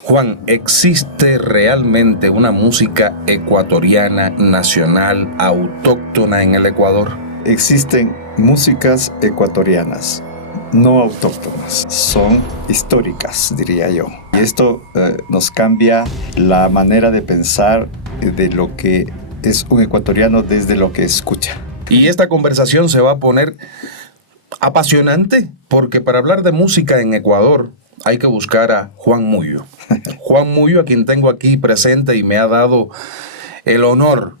Juan, ¿existe realmente una música ecuatoriana, nacional, autóctona en el Ecuador? Existen músicas ecuatorianas, no autóctonas, son históricas, diría yo. Y esto nos cambia la manera de pensar de lo que es un ecuatoriano desde lo que escucha. Y esta conversación se va a poner apasionante, porque para hablar de música en Ecuador hay que buscar a Juan Muyo. Juan Muyo, a quien tengo aquí presente y me ha dado el honor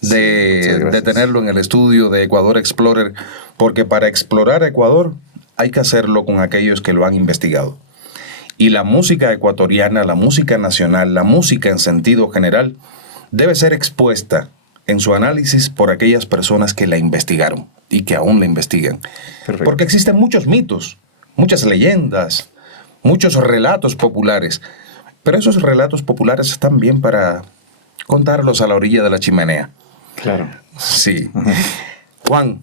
de tenerlo en el estudio de Ecuador Explorer, porque para explorar Ecuador hay que hacerlo con aquellos que lo han investigado. Y la música ecuatoriana, la música nacional, la música en sentido general, debe ser expuesta en su análisis por aquellas personas que la investigaron y que aún la investigan. Perfecto. Porque existen muchos mitos, muchas leyendas, muchos relatos populares, pero esos relatos populares están bien para contarlos a la orilla de la chimenea. Claro. Sí. Juan,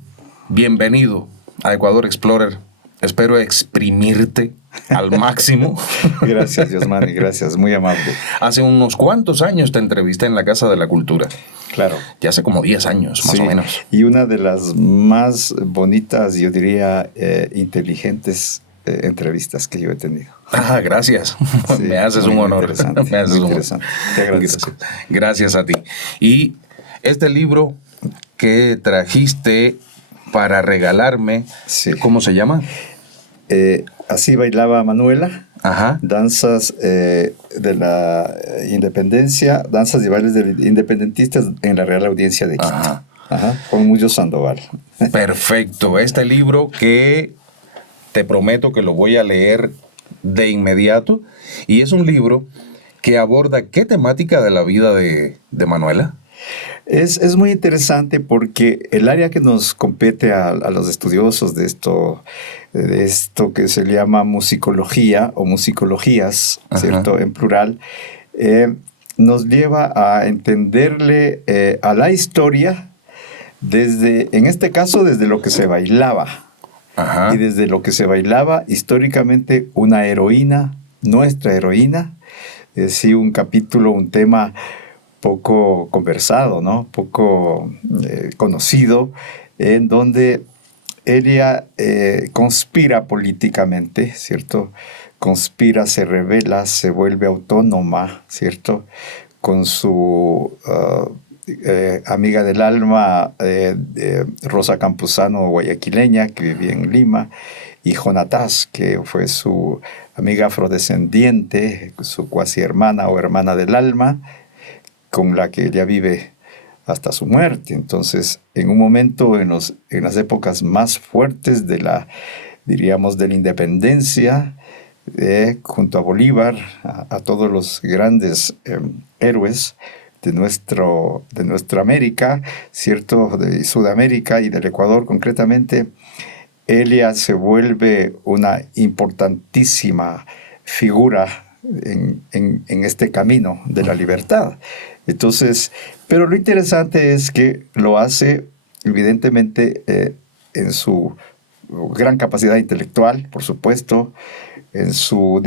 bienvenido a Ecuador Explorer. Espero exprimirte al máximo. Gracias, Yosmani, gracias, muy amable. Hace unos cuantos años te entrevisté en la Casa de la Cultura. Claro. Ya hace como 10 años, más o menos. Y una de las más bonitas, yo diría, inteligentes entrevistas que yo he tenido. Ah, gracias. Sí, me haces un honor. Interesante, Me haces muy un interesante. Te agradezco. Gracias a ti. Y este libro que trajiste para regalarme, Sí. ¿cómo se llama? Así bailaba Manuela. Ajá. Danzas de la independencia, danzas y bailes de independentistas en la Real Audiencia de Quito. Ajá. Ajá, con Muyo Sandoval. Perfecto. Este libro que te prometo que lo voy a leer de inmediato. Y es un libro que aborda ¿qué temática de la vida de Manuela? Es muy interesante porque el área que nos compete a los estudiosos de esto que se llama musicología o musicologías, ¿cierto? En plural, nos lleva a entenderle a la historia en este caso, desde lo que se bailaba. Ajá. Y desde lo que se bailaba históricamente una heroína, nuestra heroína, sí, un capítulo, un tema poco conversado, ¿no? Poco conocido, en donde ella conspira políticamente, ¿cierto? Conspira, se rebela, se vuelve autónoma, ¿cierto? Con su amiga del alma, Rosa Campuzano, guayaquileña, que vivía en Lima, y Jonatás, que fue su amiga afrodescendiente, su cuasi hermana o hermana del alma, con la que ella vive hasta su muerte. Entonces, en un momento, en las épocas más fuertes diríamos, de la independencia, junto a Bolívar, a todos los grandes héroes de nuestra América, ¿cierto? De Sudamérica y del Ecuador concretamente, ella se vuelve una importantísima figura en este camino de la libertad. Entonces, pero lo interesante es que lo hace evidentemente en su gran capacidad intelectual, por supuesto, en su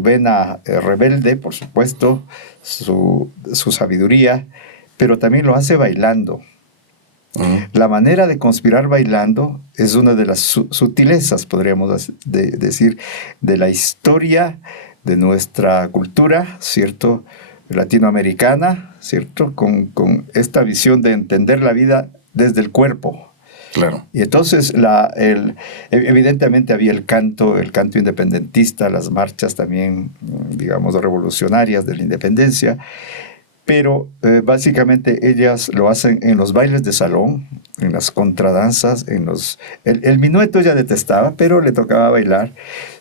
vena rebelde, por supuesto, su sabiduría, pero también lo hace bailando. La manera de conspirar bailando es una de las sutilezas, podríamos decir, de la historia de nuestra cultura, ¿cierto?, latinoamericana, ¿cierto?, con esta visión de entender la vida desde el cuerpo. Claro. Y entonces, evidentemente había el canto independentista, las marchas también, digamos, revolucionarias de la independencia, pero básicamente ellas lo hacen en los bailes de salón, en las contradanzas, el minueto ella detestaba, pero le tocaba bailar,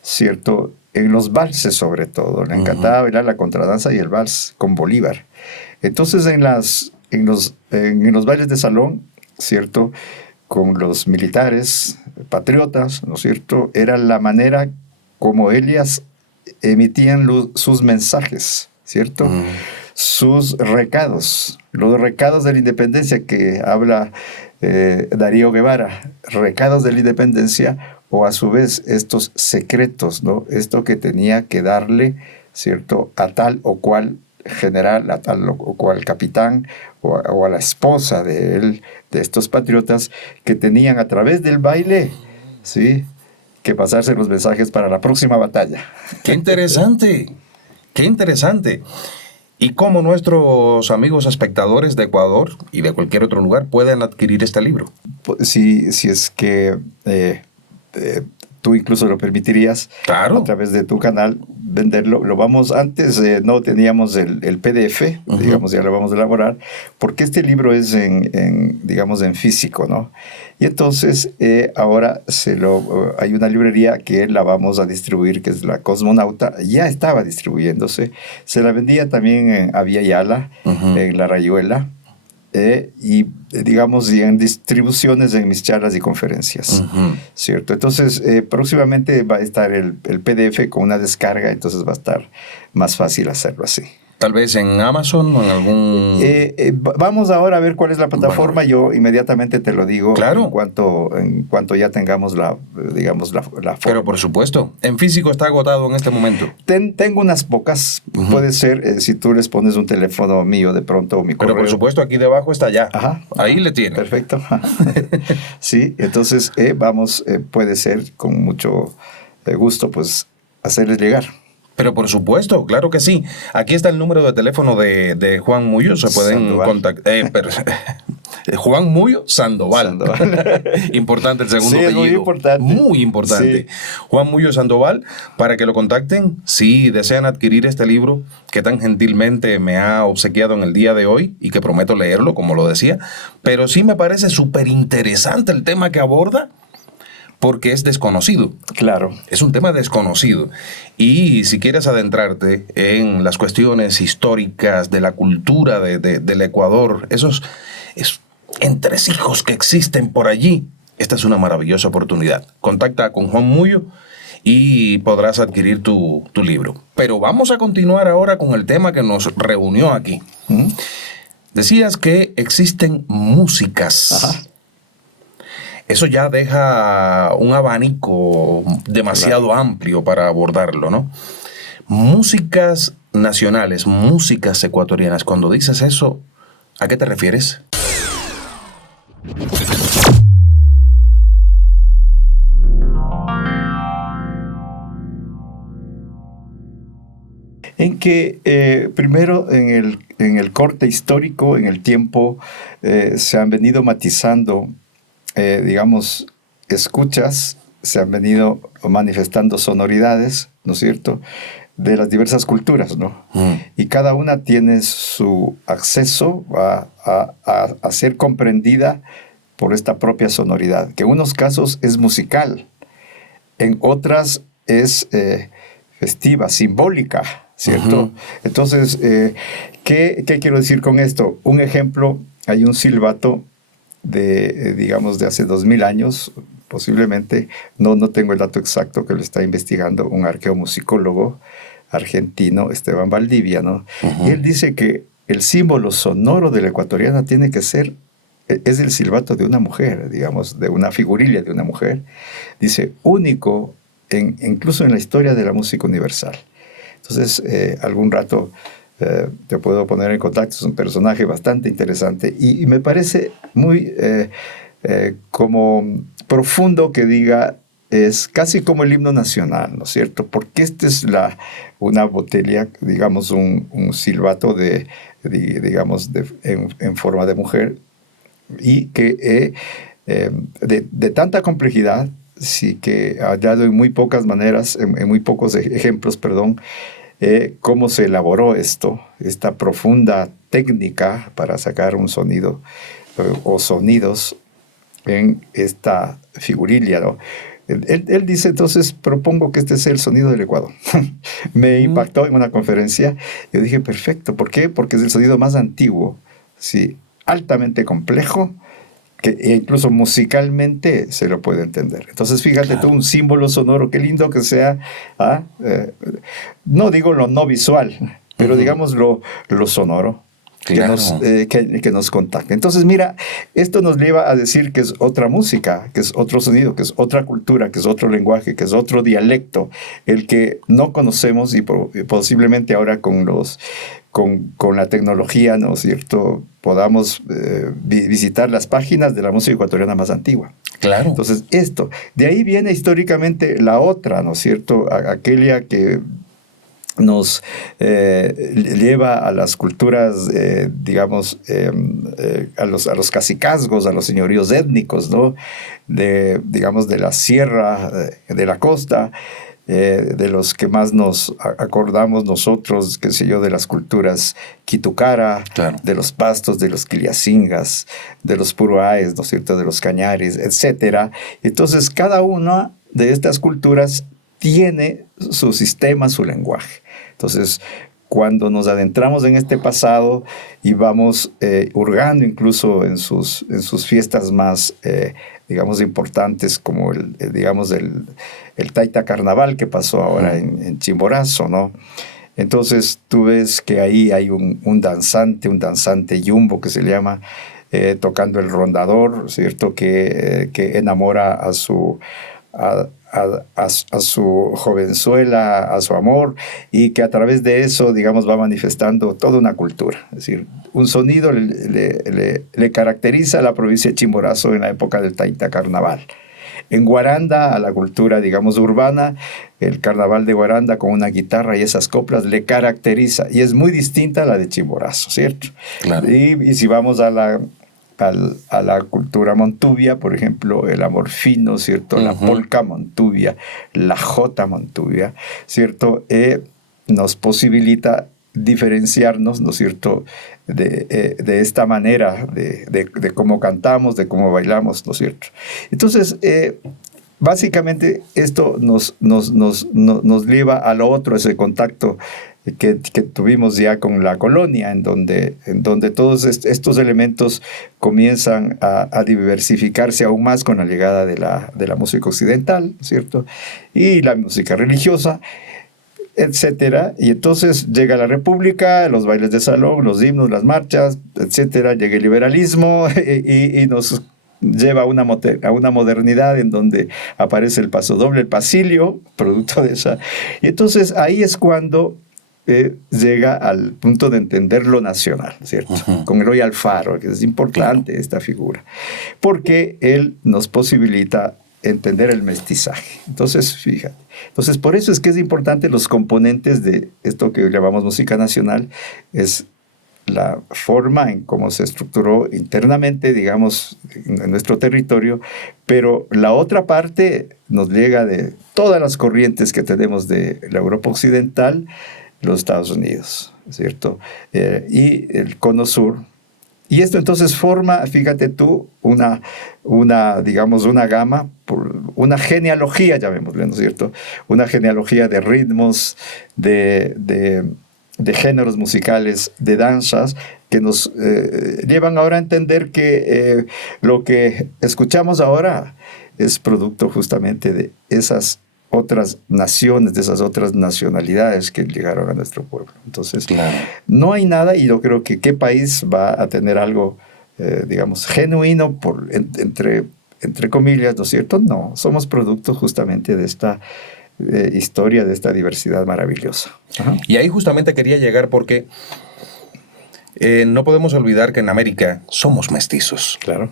¿cierto?, en los valses sobre todo. Le encantaba bailar la contradanza y el vals con Bolívar. Entonces, en los bailes de salón, ¿cierto?, con los militares patriotas, ¿no es cierto?, era la manera como ellas emitían sus mensajes, ¿cierto?, sus recados, los recados de la independencia que habla Darío Guevara, recados de la independencia, o a su vez estos secretos, ¿no?, esto que tenía que darle, ¿cierto?, a tal o cual general, a tal o cual capitán, o a la esposa de él, de estos patriotas, que tenían a través del baile, ¿sí?, que pasarse los mensajes para la próxima batalla. ¡Qué interesante! ¡Qué interesante! Y cómo nuestros amigos espectadores de Ecuador y de cualquier otro lugar pueden adquirir este libro. Si es que tú incluso lo permitirías, claro, a través de tu canal, venderlo. Lo vamos, antes no teníamos el PDF, digamos, ya lo vamos a elaborar, porque este libro es digamos, en físico, ¿no? Y entonces ahora hay una librería que la vamos a distribuir, que es la Cosmonauta. Ya estaba distribuyéndose. Se la vendía también en Avia Yala, en La Rayuela, y digamos, y en distribuciones en mis charlas y conferencias, ¿cierto? Entonces, próximamente va a estar el PDF con una descarga, entonces va a estar más fácil hacerlo así. Tal vez en Amazon o en algún... vamos ahora a ver cuál es la plataforma. Bueno, yo inmediatamente te lo digo. Claro. En cuanto ya tengamos la forma. Pero por supuesto, en físico está agotado en este momento. Tengo unas pocas. Puede ser, si tú les pones un teléfono mío de pronto o mi correo. Pero por supuesto, aquí debajo está ya. Ajá. Ahí le tiene. Perfecto. Sí, entonces puede ser con mucho gusto, pues, hacerles llegar. Pero por supuesto, claro que sí. Aquí está el número de teléfono de Juan Muyo. Se pueden contactar. Juan Muyo Sandoval. Importante el segundo apellido. Muy importante. Muy importante. Sí. Juan Muyo Sandoval, para que lo contacten si desean adquirir este libro que tan gentilmente me ha obsequiado en el día de hoy y que prometo leerlo, como lo decía. Pero sí me parece súper interesante el tema que aborda, porque es desconocido. Claro. Es un tema desconocido. Y si quieres adentrarte en las cuestiones históricas de la cultura del Ecuador, esos entresijos que existen por allí, esta es una maravillosa oportunidad. Contacta con Juan Muyo y podrás adquirir tu libro. Pero vamos a continuar ahora con el tema que nos reunió aquí. Decías que existen músicas. Ajá. Eso ya deja un abanico demasiado amplio para abordarlo, ¿no? Músicas nacionales, músicas ecuatorianas. Cuando dices eso, ¿a qué te refieres? En que primero en el corte histórico, en el tiempo, se han venido matizando, digamos, escuchas, se han venido manifestando sonoridades, ¿no es cierto?, de las diversas culturas, ¿no? Y cada una tiene su acceso a ser comprendida por esta propia sonoridad, que en unos casos es musical, en otras es festiva, simbólica, ¿cierto? Entonces, ¿qué quiero decir con esto? Un ejemplo, hay un silbato digamos, de hace 2000 años, posiblemente, no tengo el dato exacto, que lo está investigando un arqueomusicólogo argentino, Esteban Valdivia, ¿no? Y él dice que el símbolo sonoro de la ecuatoriana tiene que ser, es el silbato de una mujer, digamos, de una figurilla de una mujer, dice, único incluso en la historia de la música universal. Entonces, algún rato te puedo poner en contacto, es un personaje bastante interesante y me parece muy como profundo que diga, es casi como el himno nacional, ¿no es cierto? Porque esta es una botella, digamos, un silbato digamos, en forma de mujer y que de tanta complejidad, sí, que ha dado en muy pocas maneras, en muy pocos ejemplos, perdón, cómo se elaboró esta profunda técnica para sacar un sonido o sonidos en esta figurilla, ¿no? Él dice, entonces, propongo que este sea el sonido del Ecuador. Me impactó en una conferencia. Yo dije, perfecto. ¿Por qué? Porque es el sonido más antiguo, sí, altamente complejo, que incluso musicalmente se lo puede entender. Entonces, fíjate tú, un símbolo sonoro, qué lindo que sea, no digo lo no visual, pero digamos lo sonoro. Claro. que nos contacte. Entonces, mira, esto nos lleva a decir que es otra música, que es otro sonido, que es otra cultura, que es otro lenguaje, que es otro dialecto, el que no conocemos y posiblemente ahora con la tecnología, ¿no es cierto?, podamos visitar las páginas de la música ecuatoriana más antigua. Claro. Entonces, de ahí viene históricamente la otra, ¿no es cierto?, aquella que nos lleva a las culturas, digamos, a los cacicazgos, a los señoríos étnicos, ¿no?, digamos, de la sierra, de la costa, de los que más nos acordamos nosotros, qué sé yo, de las culturas quitucara, claro, de los pastos, de los quiliacingas, de los puruáes, ¿no es cierto?, de los cañaris, etc. Entonces, cada una de estas culturas tiene su sistema, su lenguaje. Entonces, cuando nos adentramos en este pasado y vamos hurgando incluso en sus fiestas más, digamos, importantes, como el Taita Carnaval que pasó ahora en Chimborazo, ¿no? Entonces, tú ves que ahí hay un danzante yumbo que se le llama, tocando el rondador, ¿cierto?, que enamora a su jovenzuela, a su amor, y que a través de eso, digamos, va manifestando toda una cultura. Es decir, un sonido le caracteriza a la provincia de Chimborazo en la época del Taita Carnaval. En Guaranda, a la cultura, digamos, urbana, el carnaval de Guaranda con una guitarra y esas coplas le caracteriza, y es muy distinta a la de Chimborazo, ¿cierto? Claro. Y si vamos a la cultura montuvia, por ejemplo, el amor fino, ¿cierto? La polca montuvia, la jota montuvia, ¿cierto? Nos posibilita diferenciarnos, ¿no es cierto?, de esta manera, de cómo cantamos, de cómo bailamos, ¿no es cierto? Entonces, básicamente, esto nos lleva a lo otro, ese contacto que tuvimos ya con la colonia, en donde todos estos elementos comienzan a diversificarse aún más con la llegada de la música occidental, ¿cierto?, y la música religiosa, etcétera. Y entonces llega la República, los bailes de salón, los himnos, las marchas, etcétera. Llega el liberalismo y nos lleva a una modernidad en donde aparece el pasodoble, el pasillo, producto de esa. Y entonces ahí es cuando llega al punto de entender lo nacional, ¿cierto? Con Eloy Alfaro, que es importante esta figura, porque él nos posibilita entender el mestizaje. Entonces, fíjate. Entonces, por eso es que es importante los componentes de esto que llamamos música nacional, es la forma en cómo se estructuró internamente, digamos, en nuestro territorio, pero la otra parte nos llega de todas las corrientes que tenemos de la Europa Occidental, los Estados Unidos, ¿cierto? Y el Cono Sur. Y esto entonces forma, fíjate tú, digamos, una gama, una genealogía, llamémosle, ¿no es cierto? Una genealogía de ritmos, de géneros musicales, de danzas, que nos llevan ahora a entender que lo que escuchamos ahora es producto justamente de esas otras naciones, de esas otras nacionalidades que llegaron a nuestro pueblo. Entonces, claro, no hay nada, y yo creo que qué país va a tener algo, digamos, genuino, entre comillas, ¿no es cierto? No, somos producto justamente de esta historia, de esta diversidad maravillosa. Ajá. Y ahí justamente quería llegar porque no podemos olvidar que en América somos mestizos. Claro.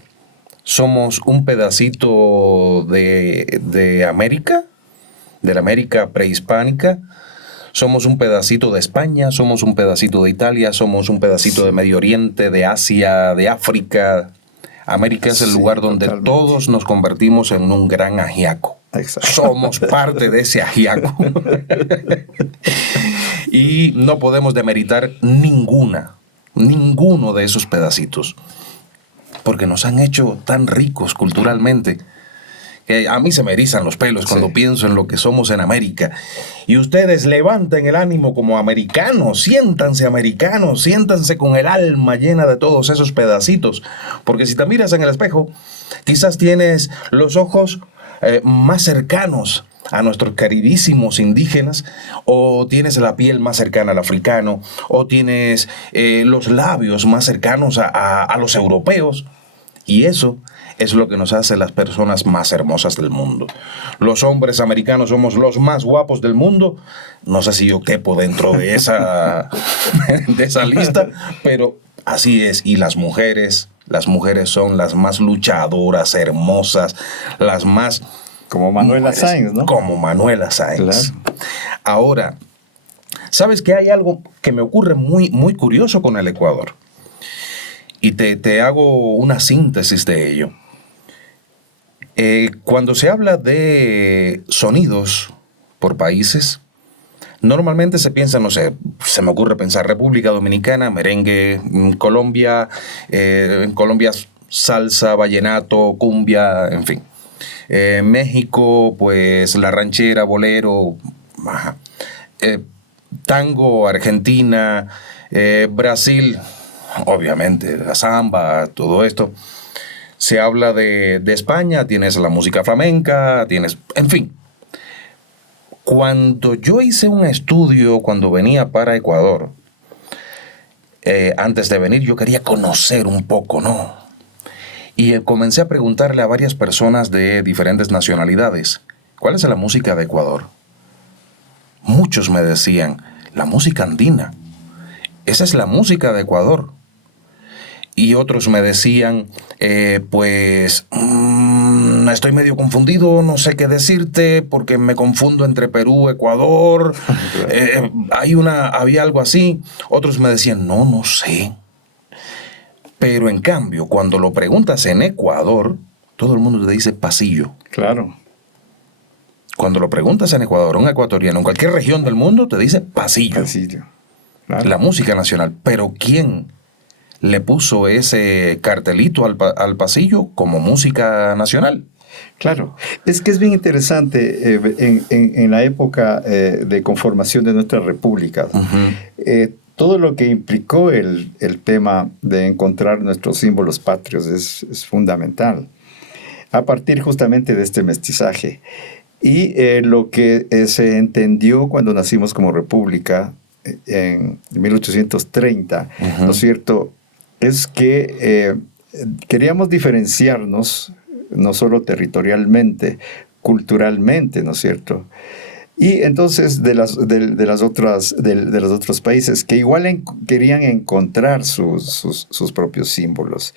Somos un pedacito de América, de la América prehispánica, somos un pedacito de España, somos un pedacito de Italia, somos un pedacito de Medio Oriente, de Asia, de África. América es el lugar donde totalmente todos nos convertimos en un gran ajiaco. Exacto. Somos parte de ese ajiaco. Y no podemos demeritar ninguno de esos pedacitos, porque nos han hecho tan ricos culturalmente, que a mí se me erizan los pelos cuando pienso en lo que somos en América. Y ustedes levanten el ánimo como americanos, siéntanse con el alma llena de todos esos pedacitos, porque si te miras en el espejo, quizás tienes los ojos más cercanos a nuestros queridísimos indígenas, o tienes la piel más cercana al africano, o tienes los labios más cercanos a los europeos. Y eso es lo que nos hace las personas más hermosas del mundo. Los hombres americanos somos los más guapos del mundo. No sé si yo quepo dentro de esa lista, pero así es. Y las mujeres son las más luchadoras, hermosas, las más... Como Manuela Sáenz, ¿no? Como Manuela Sáenz. Claro. Ahora, ¿sabes que hay algo que me ocurre muy, muy curioso con el Ecuador? Y te hago una síntesis de ello. Cuando se habla de sonidos por países, normalmente se piensa, no sé, se me ocurre pensar República Dominicana, merengue, Colombia, en Colombia salsa, vallenato, cumbia, en fin. México, pues la ranchera, bolero, tango, Argentina, Brasil, obviamente, la samba, todo esto. Se habla de España, tienes la música flamenca, tienes, en fin. Cuando yo hice un estudio, cuando venía para Ecuador, antes de venir yo quería conocer un poco, ¿no? Y comencé a preguntarle a varias personas de diferentes nacionalidades, ¿cuál es la música de Ecuador? Muchos me decían, la música andina, esa es la música de Ecuador. Y otros me decían, estoy medio confundido, no sé qué decirte, porque me confundo entre Perú, Ecuador, había algo así. Otros me decían, no sé. Pero en cambio, cuando lo preguntas en Ecuador, todo el mundo te dice pasillo. Claro. Cuando lo preguntas en Ecuador, un ecuatoriano, en cualquier región del mundo, te dice pasillo. Pasillo. Claro. La música nacional. Pero ¿quién le puso ese cartelito al pasillo como música nacional? Claro, es que es bien interesante en la época de conformación de nuestra república, todo lo que implicó el tema de encontrar nuestros símbolos patrios es fundamental, a partir justamente de este mestizaje. Y lo que se entendió cuando nacimos como república en 1830, ¿no es cierto?, es que queríamos diferenciarnos no solo territorialmente, culturalmente, ¿no es cierto? Y entonces de los otros países que igual querían encontrar sus propios símbolos.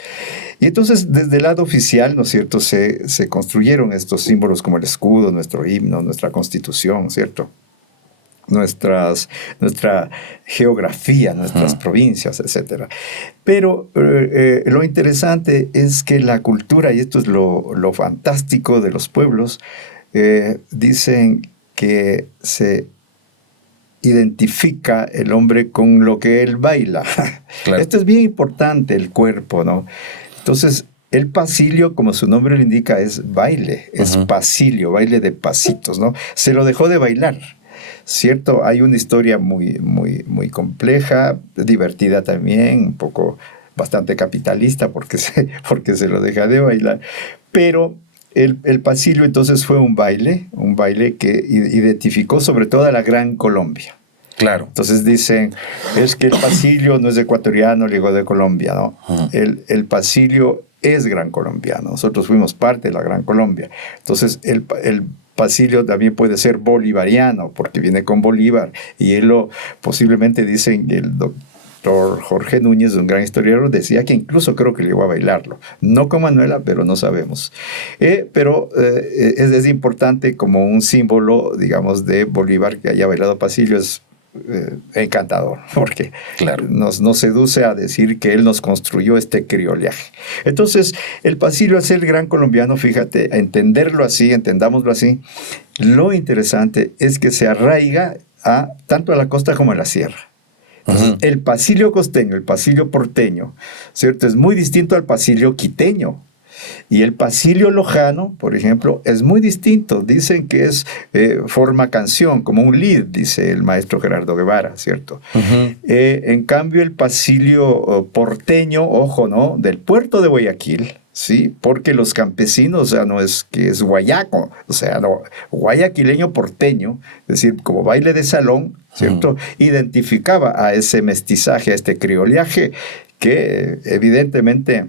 Y entonces desde el lado oficial, ¿no es cierto?, se construyeron estos símbolos como el escudo, nuestro himno, nuestra constitución, ¿cierto?, nuestra geografía, nuestras provincias, etc. Pero lo interesante es que la cultura, y esto es lo fantástico de los pueblos, dicen que se identifica el hombre con lo que él baila. Claro. Esto es bien importante, el cuerpo, ¿no? Entonces, el pasillo, como su nombre lo indica, es baile, es pasillo, baile de pasitos, ¿no? Se lo dejó de bailar. ¿Cierto? Hay una historia muy, muy, muy compleja, divertida también, un poco bastante capitalista porque se lo deja de bailar. Pero el pasillo entonces fue un baile que identificó sobre todo a la Gran Colombia. Claro. Entonces dicen, es que el pasillo no es ecuatoriano, llegó de Colombia, ¿no? El pasillo es gran colombiano. Nosotros fuimos parte de la Gran Colombia. Entonces el pasillo también puede ser bolivariano, porque viene con Bolívar, y él posiblemente dicen, el doctor Jorge Núñez, un gran historiador, decía que incluso creo que llegó a bailarlo, no con Manuela, pero no sabemos. Pero es importante como un símbolo, digamos, de Bolívar que haya bailado pasillo, es encantador, porque claro, nos seduce a decir que él nos construyó este criollaje. Entonces, el pasillo es el gran colombiano, fíjate, entendámoslo así. Lo interesante es que se arraiga tanto a la costa como a la sierra. Entonces, el pasillo costeño, el pasillo porteño, ¿cierto?, es muy distinto al pasillo quiteño. Y el pasillo lojano, por ejemplo, es muy distinto. Dicen que es forma canción, como un lead, dice el maestro Gerardo Guevara, ¿cierto? En cambio, el pasillo porteño, ojo, ¿no?, del puerto de Guayaquil, ¿sí? Porque los campesinos, o sea, no es que es guayaco, o sea, no, guayaquileño porteño, es decir, como baile de salón, ¿cierto? Identificaba a ese mestizaje, a este criollaje, que evidentemente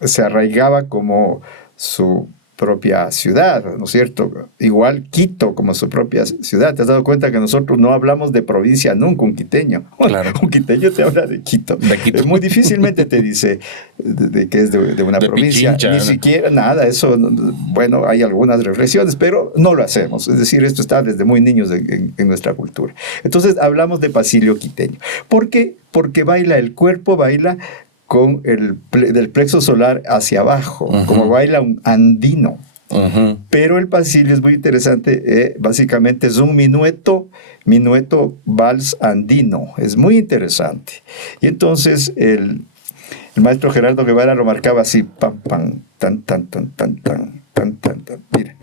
se arraigaba como su propia ciudad, ¿no es cierto? Igual Quito como su propia ciudad. ¿Te has dado cuenta que nosotros no hablamos de provincia nunca, un quiteño? Claro. Un quiteño te habla de Quito. De Quito. Muy difícilmente te dice de que es de una de provincia. Pichincha, Ni ¿no? siquiera nada. Eso, bueno, hay algunas reflexiones, pero no lo hacemos. Es decir, esto está desde muy niños en nuestra cultura. Entonces hablamos de pasillo quiteño. ¿Por qué? Porque baila el cuerpo, baila con del plexo solar hacia abajo, como baila un andino. Pero el pasillo es muy interesante, básicamente es un minueto vals andino, es muy interesante. Y entonces el maestro Gerardo Guevara lo marcaba así, pam, pam, tan, tan, tan, tan, tan, tan, tan, tan, mira,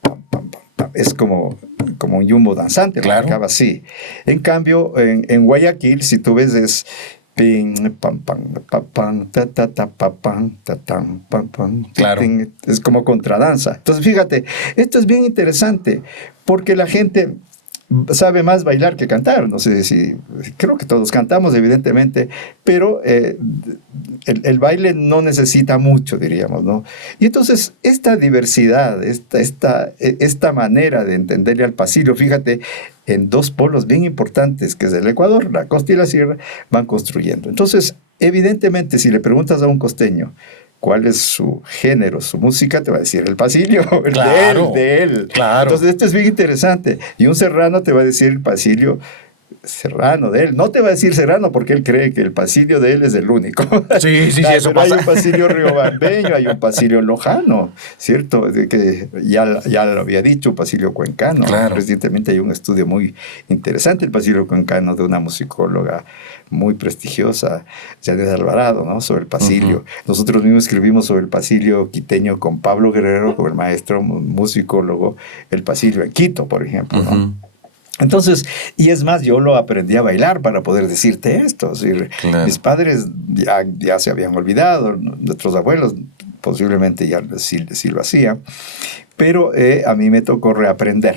pam, pam, pam, pam. Es como un jumbo danzante, lo marcaba así. En cambio, en Guayaquil, si tú ves, es ping, pam, pam, pam, pam, ta, ta, ta, pa, pam, ta, tam, pam, pam. Claro. Es como contradanza. Entonces, fíjate, esto es bien interesante, porque la gente sabe más bailar que cantar. No sé si, creo que todos cantamos, evidentemente, pero el baile no necesita mucho, diríamos, ¿no? Y entonces, esta diversidad, esta manera de entenderle al pasillo, fíjate, en dos polos bien importantes, que es el Ecuador, la costa y la sierra, van construyendo. Entonces, evidentemente, si le preguntas a un costeño cuál es su género, su música, te va a decir el pasillo, Claro, de él. Claro. Entonces, esto es bien interesante. Y un serrano te va a decir el pasillo serrano de él. No te va a decir serrano porque él cree que el pasillo de él es el único. Sí, eso pero pasa. hay un pasillo riobambeño, hay un pasillo lojano, ¿cierto? De que ya lo había dicho, un pasillo cuencano. Claro. Recientemente hay un estudio muy interesante, el pasillo cuencano, de una musicóloga muy prestigiosa, Janet Alvarado, ¿no? Sobre el pasillo. Nosotros mismos escribimos sobre el pasillo quiteño con Pablo Guerrero, con el maestro musicólogo, el pasillo en Quito, por ejemplo, ¿no? Entonces, y es más, yo lo aprendí a bailar para poder decirte esto. Es decir, mis padres ya se habían olvidado, nuestros abuelos posiblemente ya sí lo hacían, pero a mí me tocó reaprender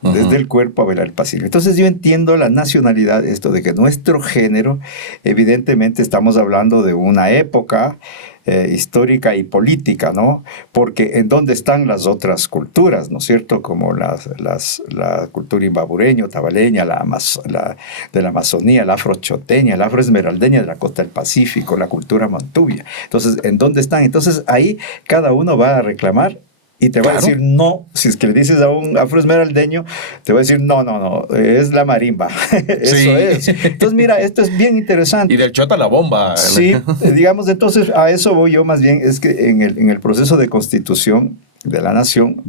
desde el cuerpo a bailar el pasillo. Entonces yo entiendo la nacionalidad, esto de que nuestro género, evidentemente estamos hablando de una época histórica y política, ¿no? Porque ¿en dónde están las otras culturas, ¿no es cierto? Como la cultura imbabureño, tabaleña, de la Amazonía, la afrochoteña, la afroesmeraldeña de la costa del Pacífico, la cultura mantuvia. Entonces, ¿en dónde están? Entonces, ahí cada uno va a reclamar y te va a decir no. Si es que le dices a un afroesmeraldeño, te va a decir no, es la marimba. Eso es. Entonces, mira, esto es bien interesante. Y del chota la bomba. Sí, digamos, entonces a eso voy yo más bien, es que en el proceso de constitución de la nación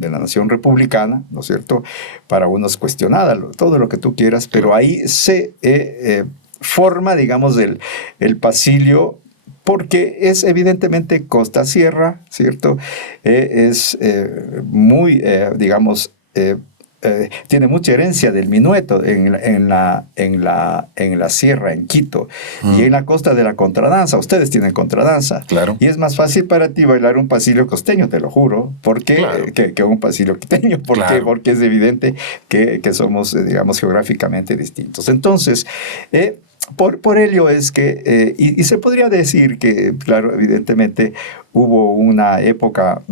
republicana, ¿no es cierto? Para unos cuestionada, todo lo que tú quieras, pero ahí se forma, digamos, el pasillo, porque es evidentemente costa-sierra, ¿cierto? Es muy, digamos, tiene mucha herencia del minueto en la sierra, en Quito, y en la costa de la contradanza. Ustedes tienen contradanza. Claro. Y es más fácil para ti bailar un pasillo costeño, te lo juro, porque Claro. que un pasillo quiteño, porque es evidente que somos, digamos, geográficamente distintos. Entonces, por ello es que, y se podría decir que, claro, evidentemente hubo una época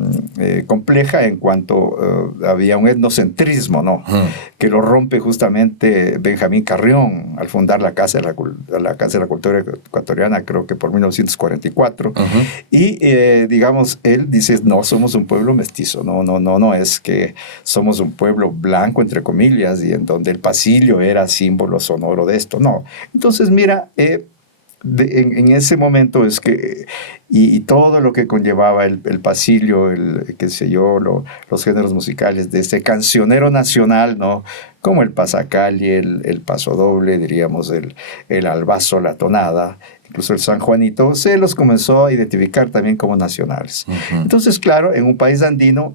compleja en cuanto había un etnocentrismo, ¿no? Que lo rompe justamente Benjamín Carrión al fundar la Casa de la Cultura Ecuatoriana, creo que por 1944. Y, digamos, él dice, no, somos un pueblo mestizo, no es que somos un pueblo blanco, entre comillas, y en donde el pasillo era símbolo sonoro de esto, no. Entonces, mira, en ese momento es que, y todo lo que conllevaba el pasillo, qué sé yo, los géneros musicales de este cancionero nacional, ¿no? Como el pasacalli, el pasodoble, diríamos, el albazo, la tonada, incluso el San Juanito, se los comenzó a identificar también como nacionales. Entonces, claro, en un país andino,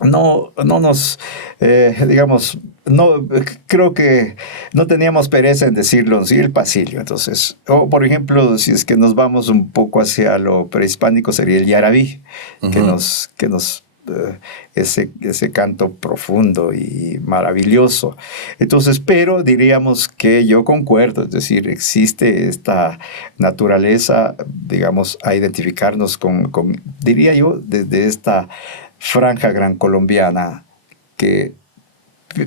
no nos, digamos, no, creo que no teníamos pereza en decirlo, sí, el pasillo. Entonces, o por ejemplo, si es que nos vamos un poco hacia lo prehispánico, sería el yarabí, ese canto profundo y maravilloso. Entonces, pero diríamos que yo concuerdo, es decir, existe esta naturaleza, digamos, a identificarnos diría yo, desde esta franja gran colombiana, que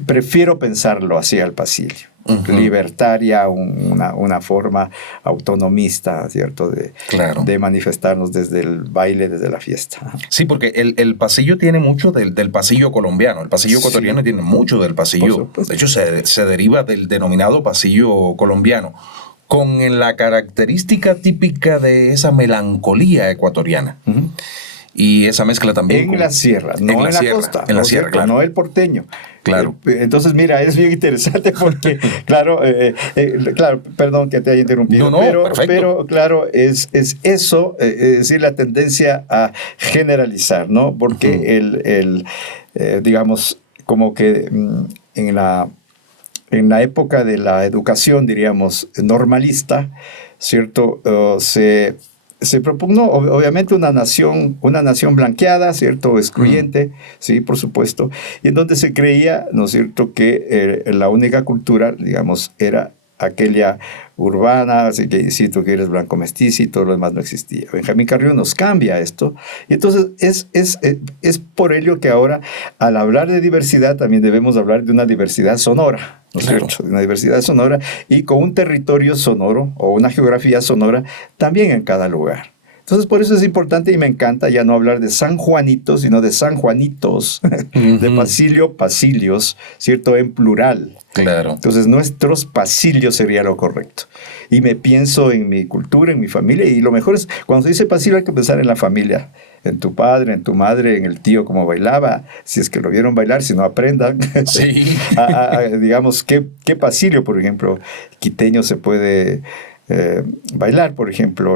prefiero pensarlo hacia el pasillo. Libertaria, una forma autonomista, ¿cierto? Claro. De manifestarnos desde el baile, desde la fiesta. Sí, porque el pasillo tiene mucho del pasillo colombiano. El pasillo ecuatoriano tiene mucho del pasillo. De hecho, se deriva del denominado pasillo colombiano, con la característica típica de esa melancolía ecuatoriana. Y esa mezcla también. En la sierra, no en la costa. En la sierra, claro. No el porteño. Claro. Entonces, mira, es bien interesante porque, claro, perdón que te haya interrumpido, pero claro, es eso, es decir, la tendencia a generalizar, ¿no? Porque digamos, como que en la época de la educación, diríamos, normalista, ¿cierto? Se propugno, obviamente, una nación blanqueada, ¿cierto? Excluyente, sí, por supuesto, y en donde se creía, ¿no es cierto?, que la única cultura, digamos, era aquella urbana, así que si tú quieres blanco mestizo y todo lo demás no existía. Benjamín Carrión nos cambia esto, y entonces es por ello que ahora, al hablar de diversidad, también debemos hablar de una diversidad sonora, ¿no es cierto? De una diversidad sonora y con un territorio sonoro o una geografía sonora también en cada lugar. Entonces, por eso es importante y me encanta ya no hablar de San Juanito, sino de San Juanitos, de pasilio, pasilios, ¿cierto? En plural. Claro. Entonces, nuestros pasillos sería lo correcto. Y me pienso en mi cultura, en mi familia, y lo mejor es, cuando se dice pasilio hay que pensar en la familia, en tu padre, en tu madre, en el tío como bailaba, si es que lo vieron bailar, si no aprendan. Sí. Digamos, ¿qué pasilio, por ejemplo, quiteño se puede bailar? Por ejemplo,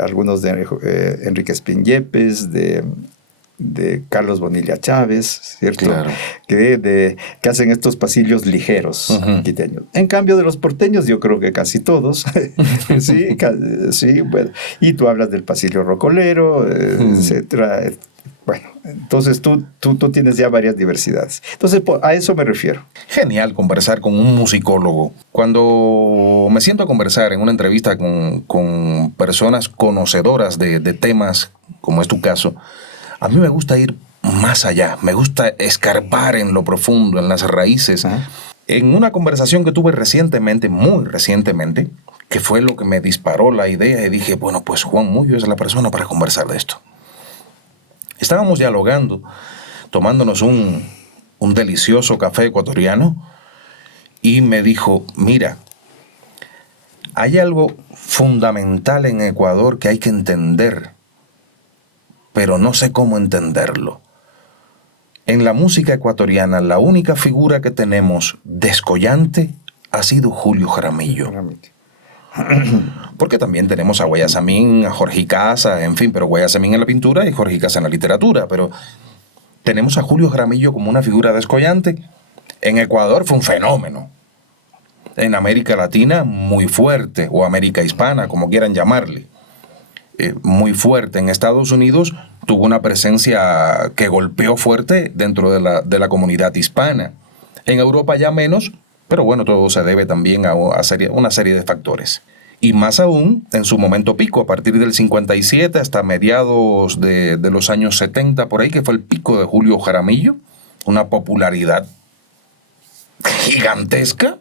algunos de Enrique Espín Yepes, de Carlos Bonilla Chávez, ¿cierto? Claro. Que hacen estos pasillos ligeros quiteños. En cambio de los porteños, yo creo que casi todos, sí, bueno. Y tú hablas del pasillo rocolero, etcétera. Bueno, entonces tú tienes ya varias diversidades. Entonces, a eso me refiero. Genial conversar con un musicólogo. Cuando me siento a conversar en una entrevista con personas conocedoras de temas, como es tu caso, a mí me gusta ir más allá, me gusta escarbar en lo profundo, en las raíces. En una conversación que tuve recientemente, muy recientemente, que fue lo que me disparó la idea y dije, bueno, pues Juan Muyo es la persona para conversar de esto. Estábamos dialogando, tomándonos un delicioso café ecuatoriano y me dijo, mira, hay algo fundamental en Ecuador que hay que entender, pero no sé cómo entenderlo. En la música ecuatoriana, la única figura que tenemos descollante ha sido Julio Jaramillo. Porque también tenemos a Guayasamín, a Jorge Casa, en fin, pero Guayasamín en la pintura y Jorge Casa en la literatura. Pero tenemos a Julio Jaramillo como una figura descollante. En Ecuador fue un fenómeno. En América Latina, muy fuerte, o América Hispana, como quieran llamarle. Muy fuerte. En Estados Unidos tuvo una presencia que golpeó fuerte dentro de la comunidad hispana. En Europa ya menos, pero bueno, todo se debe también a una serie de factores. Y más aún en su momento pico, a partir del 57 hasta mediados de los años 70, por ahí, que fue el pico de Julio Jaramillo, una popularidad gigantesca,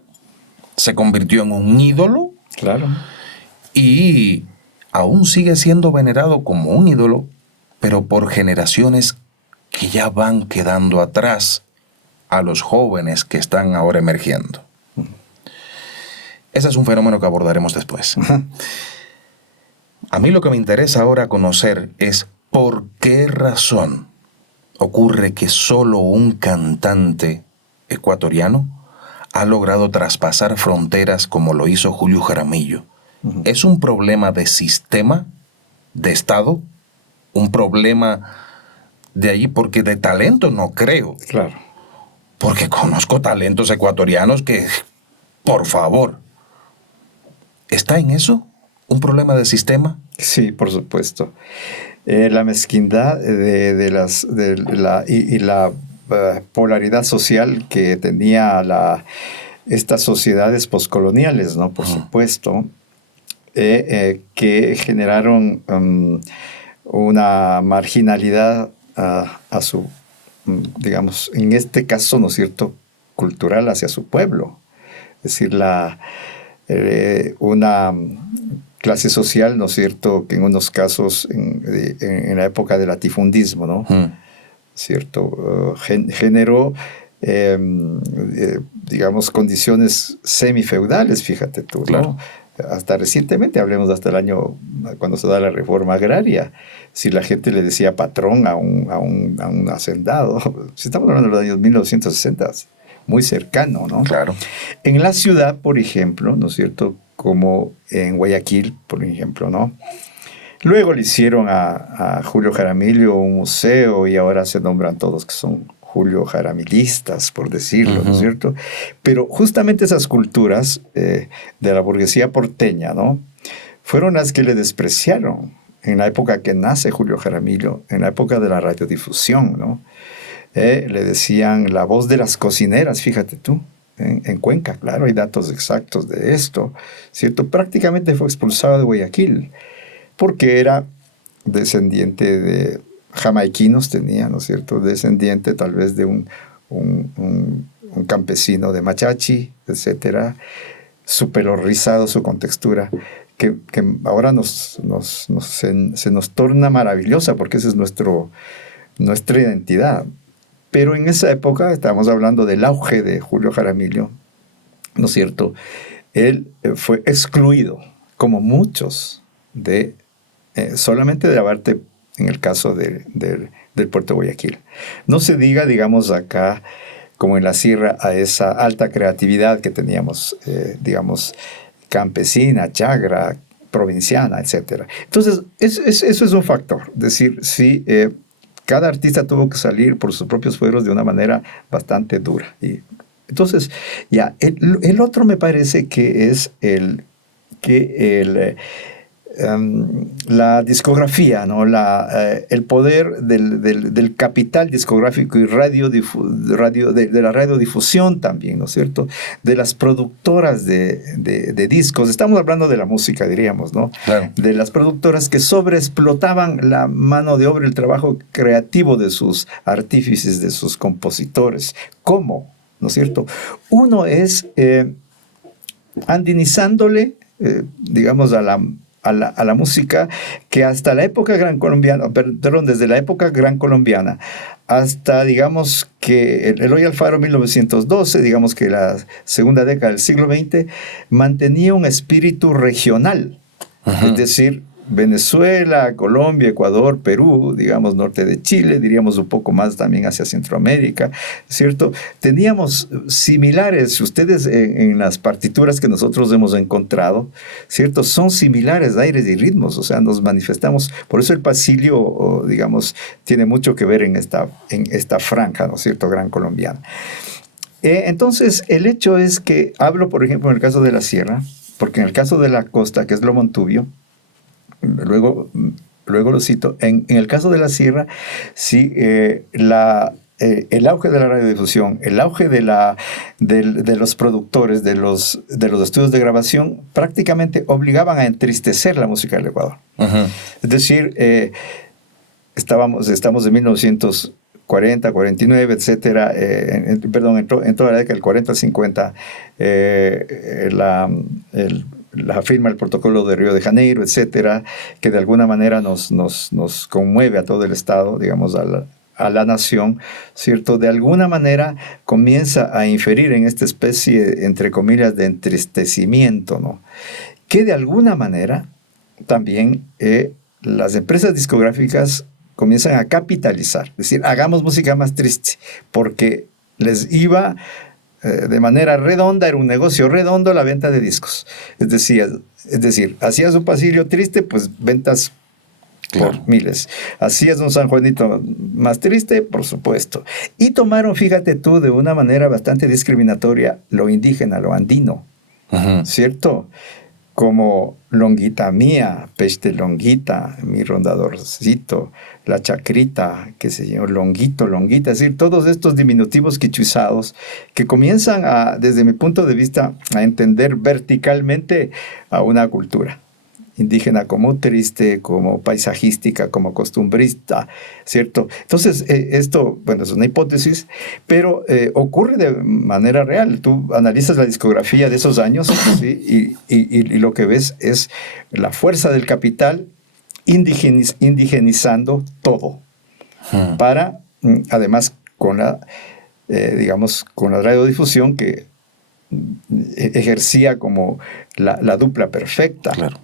se convirtió en un ídolo. Claro. Y aún sigue siendo venerado como un ídolo, pero por generaciones que ya van quedando atrás a los jóvenes que están ahora emergiendo. Ese es un fenómeno que abordaremos después. A mí lo que me interesa ahora conocer es por qué razón ocurre que solo un cantante ecuatoriano ha logrado traspasar fronteras como lo hizo Julio Jaramillo. ¿Es un problema de sistema, de Estado? ¿Un problema de allí, porque de talento no creo. Claro. Porque conozco talentos ecuatorianos que, por favor, ¿está en eso un problema de sistema? Sí, por supuesto. La mezquindad de la polaridad social que tenía estas sociedades poscoloniales, ¿no? Por supuesto, que generaron una marginalidad a su, digamos, en este caso, ¿no es cierto?, cultural hacia su pueblo. Es decir, una clase social, ¿no es cierto?, que en unos casos, en la época del latifundismo, ¿no? ¿Cierto? Generó, digamos, condiciones semifeudales, fíjate tú, ¿no? Claro. Hasta recientemente, hablemos hasta el año cuando se da la reforma agraria, si la gente le decía patrón a un hacendado, si estamos hablando de los años 1960, muy cercano, ¿no? Claro. En la ciudad, por ejemplo, ¿no es cierto?, como en Guayaquil, por ejemplo, ¿no? Luego le hicieron a Julio Jaramillo un museo y ahora se nombran todos que son Julio Jaramilistas, por decirlo, ¿no es cierto? Pero justamente esas culturas de la burguesía porteña, ¿no?, fueron las que le despreciaron en la época que nace Julio Jaramillo, en la época de la radiodifusión, ¿no? Le decían la voz de las cocineras, fíjate tú, en Cuenca, claro, hay datos exactos de esto, ¿cierto? Prácticamente fue expulsado de Guayaquil, porque era descendiente de jamaiquinos, tenía, ¿no es cierto?, descendiente tal vez de un campesino de Machachi, etcétera, su pelo rizado, su contextura, que ahora se nos torna maravillosa, porque esa es nuestra identidad. Pero en esa época, estamos hablando del auge de Julio Jaramillo, ¿no es cierto?, él fue excluido, como muchos, solamente de la parte, en el caso del puerto de Guayaquil. No se diga, digamos, acá, como en la sierra, a esa alta creatividad que teníamos, digamos, campesina, chagra, provinciana, etc. Entonces, eso es un factor. Es decir, sí, cada artista tuvo que salir por sus propios fueros de una manera bastante dura. Y entonces, ya, el otro me parece que es la discografía, ¿no? El poder del capital discográfico y de la radiodifusión también, ¿no es cierto?, de las productoras de discos. Estamos hablando de la música, diríamos, ¿no? Claro. De las productoras que sobreexplotaban la mano de obra, el trabajo creativo de sus artífices, de sus compositores. ¿Cómo? ¿No es cierto? Uno es andinizándole, digamos, a la música, que hasta la época gran colombiana, perdón, desde la época gran colombiana hasta, digamos, que el Eloy Alfaro 1912, digamos que la segunda década del siglo XX, mantenía un espíritu regional. Es decir, Venezuela, Colombia, Ecuador, Perú, digamos, norte de Chile, diríamos un poco más también hacia Centroamérica, ¿cierto? Teníamos similares, ustedes en las partituras que nosotros hemos encontrado, ¿cierto?, son similares aires y ritmos, o sea, nos manifestamos, por eso el pasillo, digamos, tiene mucho que ver en esta franja, ¿no es cierto?, gran colombiana. Entonces, el hecho es que hablo, por ejemplo, en el caso de la sierra, porque en el caso de la costa, que es lo Montubio, luego lo cito, en el caso de la sierra, sí, el auge de la radiodifusión, el auge de los productores, de los estudios de grabación, prácticamente obligaban a entristecer la música del Ecuador. Es decir, estamos en 1940, 49, etcétera, perdón, en toda la década del 40, 50, la firma del protocolo de Río de Janeiro, etcétera, que de alguna manera nos conmueve a todo el Estado, digamos, a la nación, ¿cierto? De alguna manera comienza a inferir en esta especie, entre comillas, de entristecimiento, ¿no?, que de alguna manera también las empresas discográficas comienzan a capitalizar, es decir, hagamos música más triste, porque les iba de manera redonda, era un negocio redondo la venta de discos. Es decir, hacías un pasillo triste, pues ventas Claro. por miles. Así es un San Juanito más triste, por supuesto. Y tomaron, fíjate tú, de una manera bastante discriminatoria lo indígena, lo andino, Ujú. ¿cierto? Como longuita mía, peste longuita, mi rondadorcito, la chacrita, qué sé yo, longuito, longuita, es decir, todos estos diminutivos quichuizados que comienzan a, desde mi punto de vista, a entender verticalmente a una cultura indígena como triste, como paisajística, como costumbrista, ¿cierto? Entonces, esto, bueno, es una hipótesis, pero ocurre de manera real. Tú analizas la discografía de esos años, ¿sí? y lo que ves es la fuerza del capital indigenizando todo, para, además, con la, digamos, con la radiodifusión que ejercía como la dupla perfecta. Claro.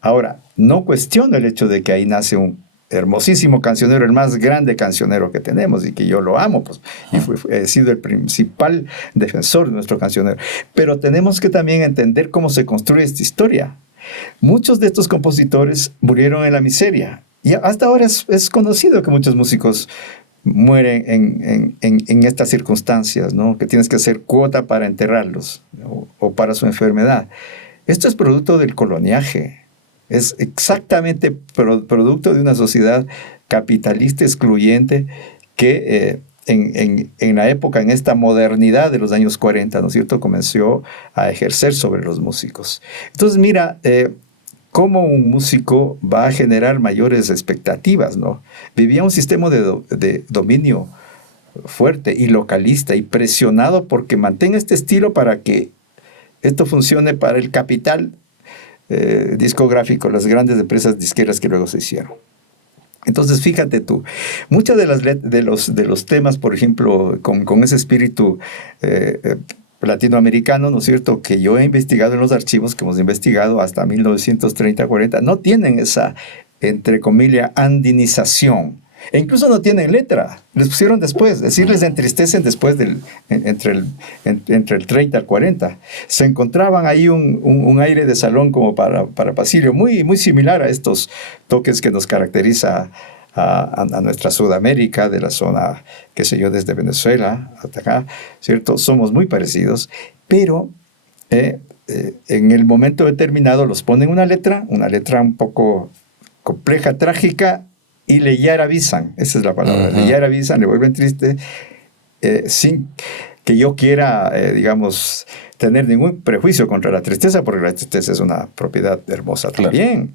Ahora, no cuestiono el hecho de que ahí nace un hermosísimo cancionero, el más grande cancionero que tenemos y que yo lo amo, pues, y he sido el principal defensor de nuestro cancionero. Pero tenemos que también entender cómo se construye esta historia. Muchos de estos compositores murieron en la miseria y hasta ahora es conocido que muchos músicos mueren en estas circunstancias, ¿no? Que tienes que hacer cuota para enterrarlos o para su enfermedad. Esto es producto del coloniaje. Es exactamente producto de una sociedad capitalista excluyente que en la época, en esta modernidad de los años 40, ¿no es cierto?, comenzó a ejercer sobre los músicos. Entonces, mira, cómo un músico va a generar mayores expectativas, ¿no? Vivía un sistema de dominio fuerte y localista y presionado porque mantenga este estilo para que esto funcione para el capital discográfico, las grandes empresas disqueras que luego se hicieron. Entonces, fíjate tú, muchos de los temas, por ejemplo, con ese espíritu latinoamericano, ¿no es cierto?, que yo he investigado en los archivos que hemos investigado hasta 1930-40, no tienen esa, entre comillas, andinización. E incluso no tienen letra, les pusieron después, es decir, les entristecen después entre el 30 al 40. Se encontraban ahí un aire de salón como para pasillo, muy, muy similar a estos toques que nos caracteriza a nuestra Sudamérica, de la zona, qué sé yo, desde Venezuela hasta acá, ¿cierto? Somos muy parecidos, pero en el momento determinado los ponen una letra un poco compleja, trágica, y le yaravizan, esa es la palabra, le yaravizan, le vuelven triste, sin que yo quiera, digamos, tener ningún prejuicio contra la tristeza, porque la tristeza es una propiedad hermosa también,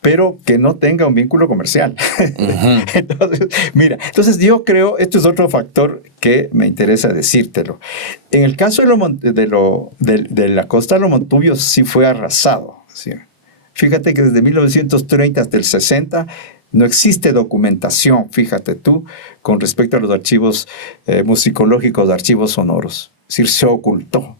pero que no tenga un vínculo comercial. Entonces, mira, yo creo, esto es otro factor que me interesa decírtelo. En el caso de la costa de los Montubios sí fue arrasado, ¿sí? Fíjate que desde 1930 hasta el 60 no existe documentación, fíjate tú, con respecto a los archivos musicológicos, archivos sonoros. Es decir, se ocultó.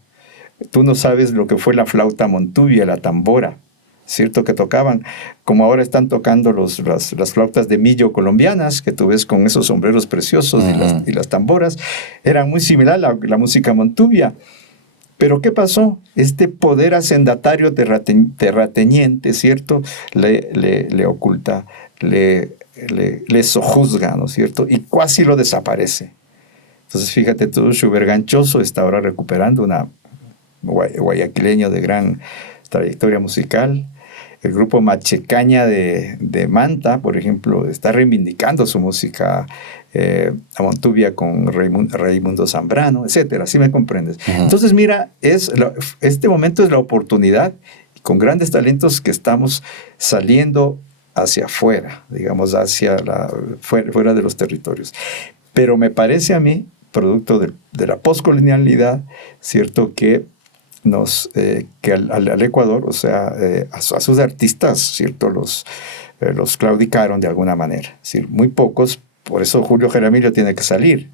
Tú no sabes lo que fue la flauta montubia, la tambora, ¿cierto? Que tocaban, como ahora están tocando las flautas de millo colombianas, que tú ves con esos sombreros preciosos y las tamboras. Era muy similar a la música montubia. Pero ¿qué pasó? Este poder hacendatario terrateniente, ¿cierto?, le oculta, le sojuzga, ¿no es cierto?, y casi lo desaparece. Entonces, fíjate, todo Schubert Ganchoso está ahora recuperando una guayaquileño de gran trayectoria musical. El grupo Machecaña de Manta, por ejemplo, está reivindicando su música a Montubia con Raimundo Zambrano, etcétera. ¿Sí me comprendes? Entonces, mira, este momento es la oportunidad, con grandes talentos que estamos saliendo hacia afuera, digamos, fuera de los territorios. Pero me parece a mí, producto de la poscolonialidad, ¿cierto?, que que al Ecuador, o sea, a sus artistas, ¿cierto?, los claudicaron de alguna manera. Es decir, muy pocos, por eso Julio Jaramillo tiene que salir.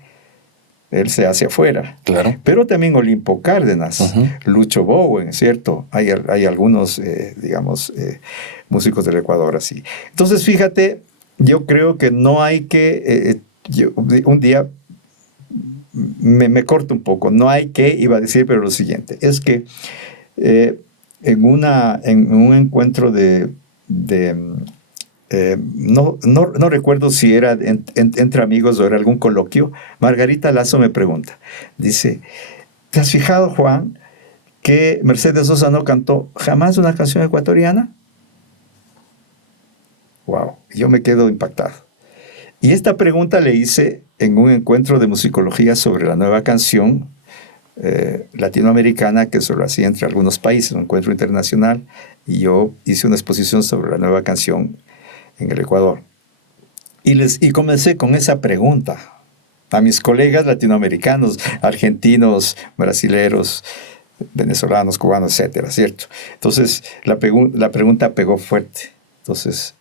Él se hace afuera. Claro. Pero también Olimpo Cárdenas, Lucho Bowen, ¿cierto? Hay algunos, digamos, músicos del Ecuador así. Entonces, fíjate, yo creo que no hay que... un día me corto un poco. No hay que, iba a decir, pero lo siguiente. Es que en un encuentro de no recuerdo si era entre amigos o era algún coloquio. Margarita Lazo me pregunta, dice, ¿te has fijado, Juan, que Mercedes Sosa no cantó jamás una canción ecuatoriana? Wow, yo me quedo impactado. Y esta pregunta le hice en un encuentro de musicología sobre la nueva canción latinoamericana que se lo hacía entre algunos países, un encuentro internacional, y yo hice una exposición sobre la nueva canción en el Ecuador. Y comencé con esa pregunta a mis colegas latinoamericanos, argentinos, brasileros, venezolanos, cubanos, etcétera, ¿cierto? Entonces, la pregunta pegó fuerte. Entonces,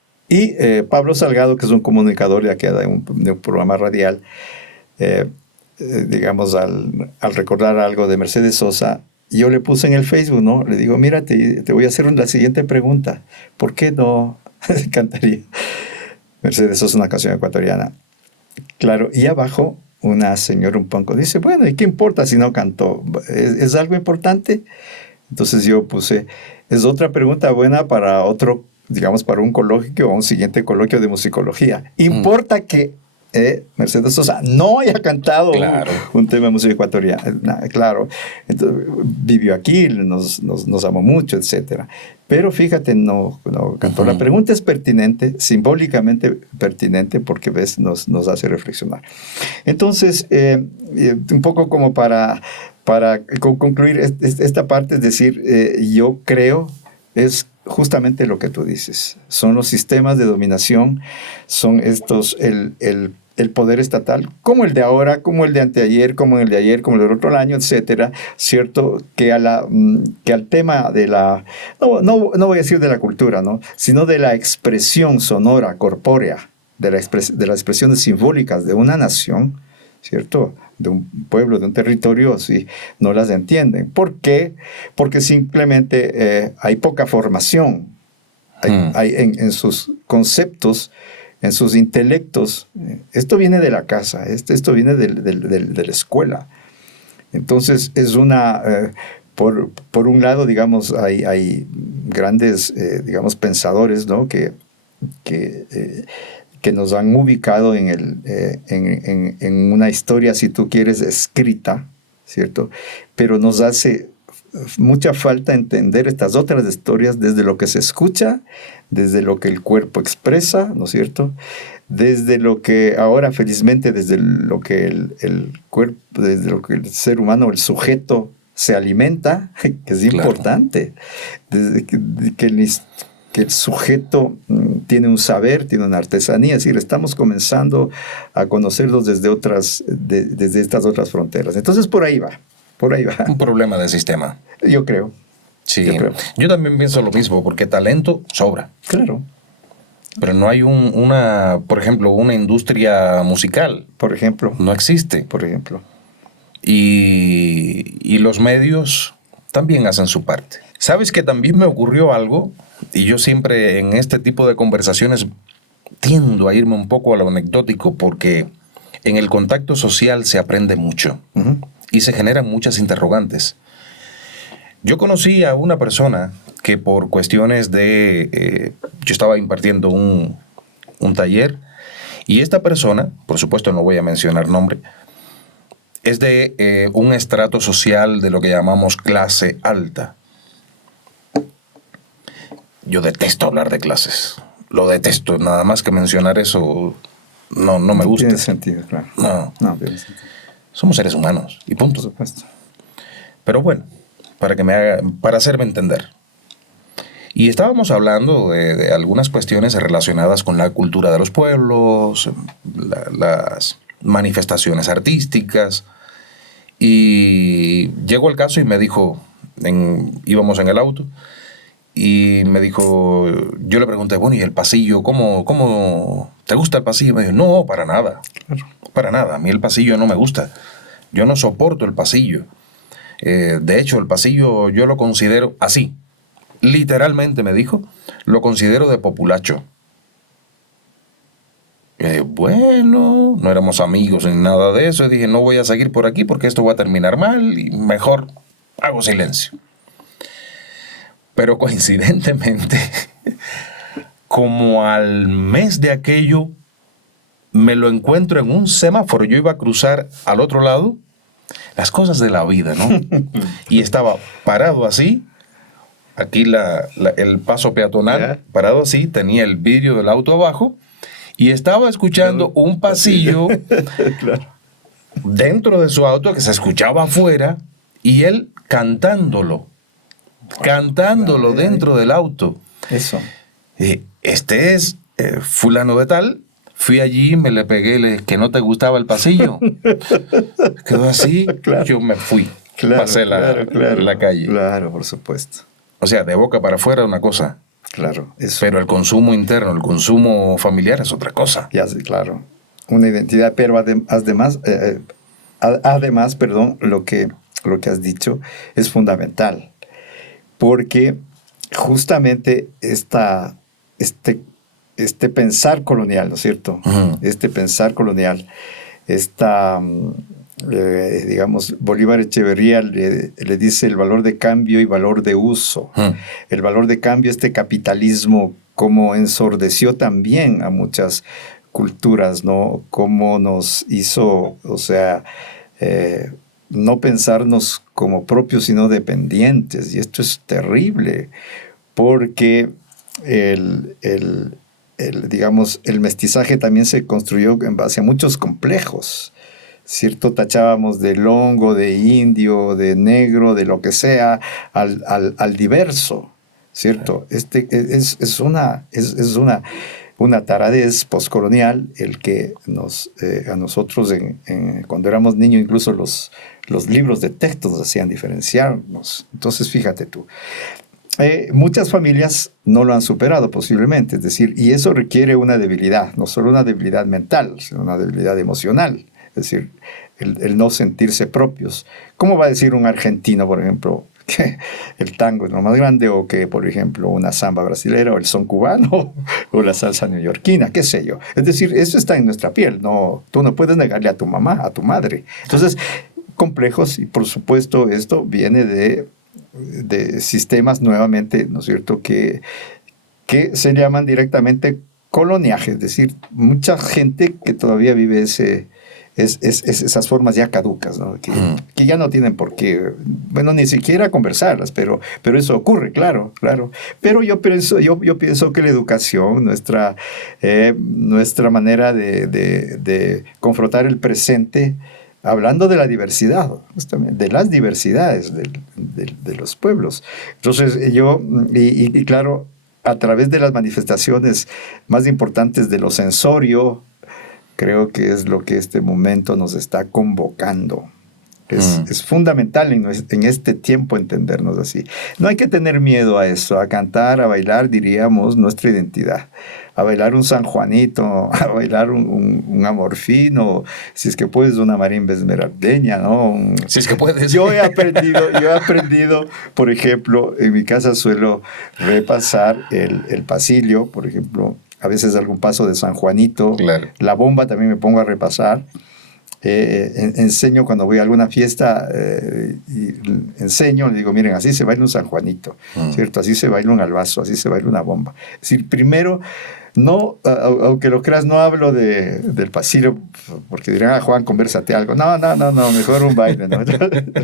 Pablo Salgado, que es un comunicador de aquí de un programa radial, digamos, al recordar algo de Mercedes Sosa, yo le puse en el Facebook, ¿no? Le digo, mira, te voy a hacer la siguiente pregunta. ¿Por qué no cantaría Mercedes Sosa una canción ecuatoriana? Claro, y abajo una señora un poco dice, bueno, ¿y qué importa si no cantó? ¿Es algo importante? Entonces yo puse, es otra pregunta buena para otro, digamos, para un coloquio o un siguiente coloquio de musicología. ¿Importa que Mercedes Sosa no haya cantado un tema de música ecuatoriana? Claro, entonces, vivió aquí, nos amó mucho, etc. Pero fíjate, no cantó. La pregunta es pertinente, simbólicamente pertinente, porque ves, nos hace reflexionar. Entonces, un poco como para concluir esta parte, es decir, yo creo, es justamente lo que tú dices. Son los sistemas de dominación, son estos, el poder estatal, como el de ahora, como el de anteayer, como el de ayer, como el del otro año, etcétera, ¿cierto? Que al tema de la, no voy a decir de la cultura, ¿no? Sino de la expresión sonora, corpórea, de las expresiones simbólicas de una nación, ¿cierto? De un pueblo, de un territorio, sí, no las entienden. ¿Por qué? Porque simplemente hay poca formación hay en sus conceptos, en sus intelectos. Esto viene de la casa, esto viene de la escuela. Entonces es por un lado, digamos, hay grandes, digamos, pensadores, ¿no? que nos han ubicado en una historia, si tú quieres, escrita, ¿cierto? Pero nos hace mucha falta entender estas otras historias desde lo que se escucha, desde lo que el cuerpo expresa, ¿no es cierto? Desde lo que ahora, felizmente, desde lo que el cuerpo, desde lo que el ser humano, el sujeto, se alimenta, que es importante. Desde que el sujeto tiene un saber, tiene una artesanía, es decir, estamos comenzando a conocerlos desde estas otras fronteras. Entonces, por ahí va. Un problema de sistema. Yo creo. Sí, yo también pienso lo mismo, porque talento sobra. Claro. Pero no hay por ejemplo, una industria musical. Por ejemplo. No existe. Por ejemplo. Y los medios también hacen su parte. ¿Sabes que también me ocurrió algo? Y yo siempre en este tipo de conversaciones tiendo a irme un poco a lo anecdótico, porque en el contacto social se aprende mucho. Uh-huh. Y se generan muchas interrogantes. Yo conocí a una persona que por cuestiones yo estaba impartiendo un taller, y esta persona, por supuesto no voy a mencionar nombre, es de un estrato social de lo que llamamos clase alta. Yo detesto hablar de clases. Lo detesto. Nada más que mencionar eso no me gusta. Tiene sentido, claro. No tiene sentido. Somos seres humanos y punto. Por supuesto. Pero bueno, para hacerme entender. Y estábamos hablando de algunas cuestiones relacionadas con la cultura de los pueblos, las manifestaciones artísticas. Y llegó el caso y me dijo, íbamos en el auto, y me dijo, yo le pregunté, bueno, ¿y el pasillo? ¿Cómo te gusta el pasillo? Me dijo, no, para nada. Claro. Para nada, a mí el pasillo no me gusta. Yo no soporto el pasillo. De hecho, el pasillo yo lo considero así. Literalmente me dijo, lo considero de populacho. Bueno, no éramos amigos ni nada de eso. Y dije, no voy a seguir por aquí porque esto va a terminar mal y mejor hago silencio. Pero coincidentemente, como al mes de aquello, me lo encuentro en un semáforo. Yo iba a cruzar al otro lado. Las cosas de la vida, ¿no? Y estaba parado así, aquí el paso peatonal, parado así, tenía el vidrio del auto abajo, y estaba escuchando un pasillo Claro. dentro de su auto que se escuchaba afuera, y él cantándolo dentro del auto. Eso. Este es fulano de tal. Fui allí, me le pegué, que no te gustaba el pasillo. Quedó así, Claro. yo me fui. Claro, pasé la calle. Claro, por supuesto. O sea, de boca para afuera una cosa. Claro, eso. Pero el consumo interno, el consumo familiar es otra cosa. Ya sí, claro. Una identidad, pero además, perdón, lo que has dicho es fundamental. Porque justamente este pensar colonial, ¿no es cierto? Uh-huh. Este pensar colonial, digamos, Bolívar Echeverría le dice el valor de cambio y valor de uso. Uh-huh. El valor de cambio, este capitalismo, como ensordeció también a muchas culturas, ¿no? Cómo nos hizo, o sea, no pensarnos como propios, sino dependientes. Y esto es terrible, porque digamos, el mestizaje también se construyó en base a muchos complejos, ¿cierto? Tachábamos de longo, de indio, de negro, de lo que sea, al diverso, ¿cierto? Es una taradez postcolonial el que a nosotros cuando éramos niños incluso los libros de texto nos hacían diferenciarnos. Entonces, fíjate tú. Muchas familias no lo han superado posiblemente, es decir, y eso requiere una debilidad, no solo una debilidad mental, sino una debilidad emocional, es decir, el no sentirse propios. ¿Cómo va a decir un argentino, por ejemplo, que el tango es lo más grande, o que, por ejemplo, una samba brasilera, o el son cubano, o la salsa neoyorquina, qué sé yo? Es decir, eso está en nuestra piel, no, tú no puedes negarle a tu mamá, a tu madre. Entonces, complejos, y por supuesto esto viene de sistemas nuevamente, ¿no es cierto?, que se llaman directamente coloniaje, es decir, mucha gente que todavía vive esas formas ya caducas, ¿no? Que ya no tienen por qué, bueno, ni siquiera conversarlas, pero eso ocurre, claro. Pero yo pienso que la educación, nuestra manera de confrontar el presente, hablando de la diversidad, justamente, de las diversidades de los pueblos. Entonces, y claro, a través de las manifestaciones más importantes de lo sensorio, creo que es lo que este momento nos está convocando. Es fundamental en este tiempo entendernos así. No hay que tener miedo a eso, a cantar, a bailar, diríamos, nuestra identidad. A bailar un San Juanito, a bailar un amorfino, si es que puedes una marimba esmeraldeña, ¿no? Si es que puedes. Yo he aprendido, por ejemplo, en mi casa suelo repasar el pasillo, por ejemplo, a veces algún paso de San Juanito, claro. La bomba también me pongo a repasar. Enseño cuando voy a alguna fiesta, enseño, le digo, miren, así se baila un San Juanito, ¿cierto? Así se baila un albazo, así se baila una bomba. Es decir, primero, no, aunque lo creas, no hablo del pasillo, porque dirán, Juan, conversate algo. No, mejor un baile, ¿no?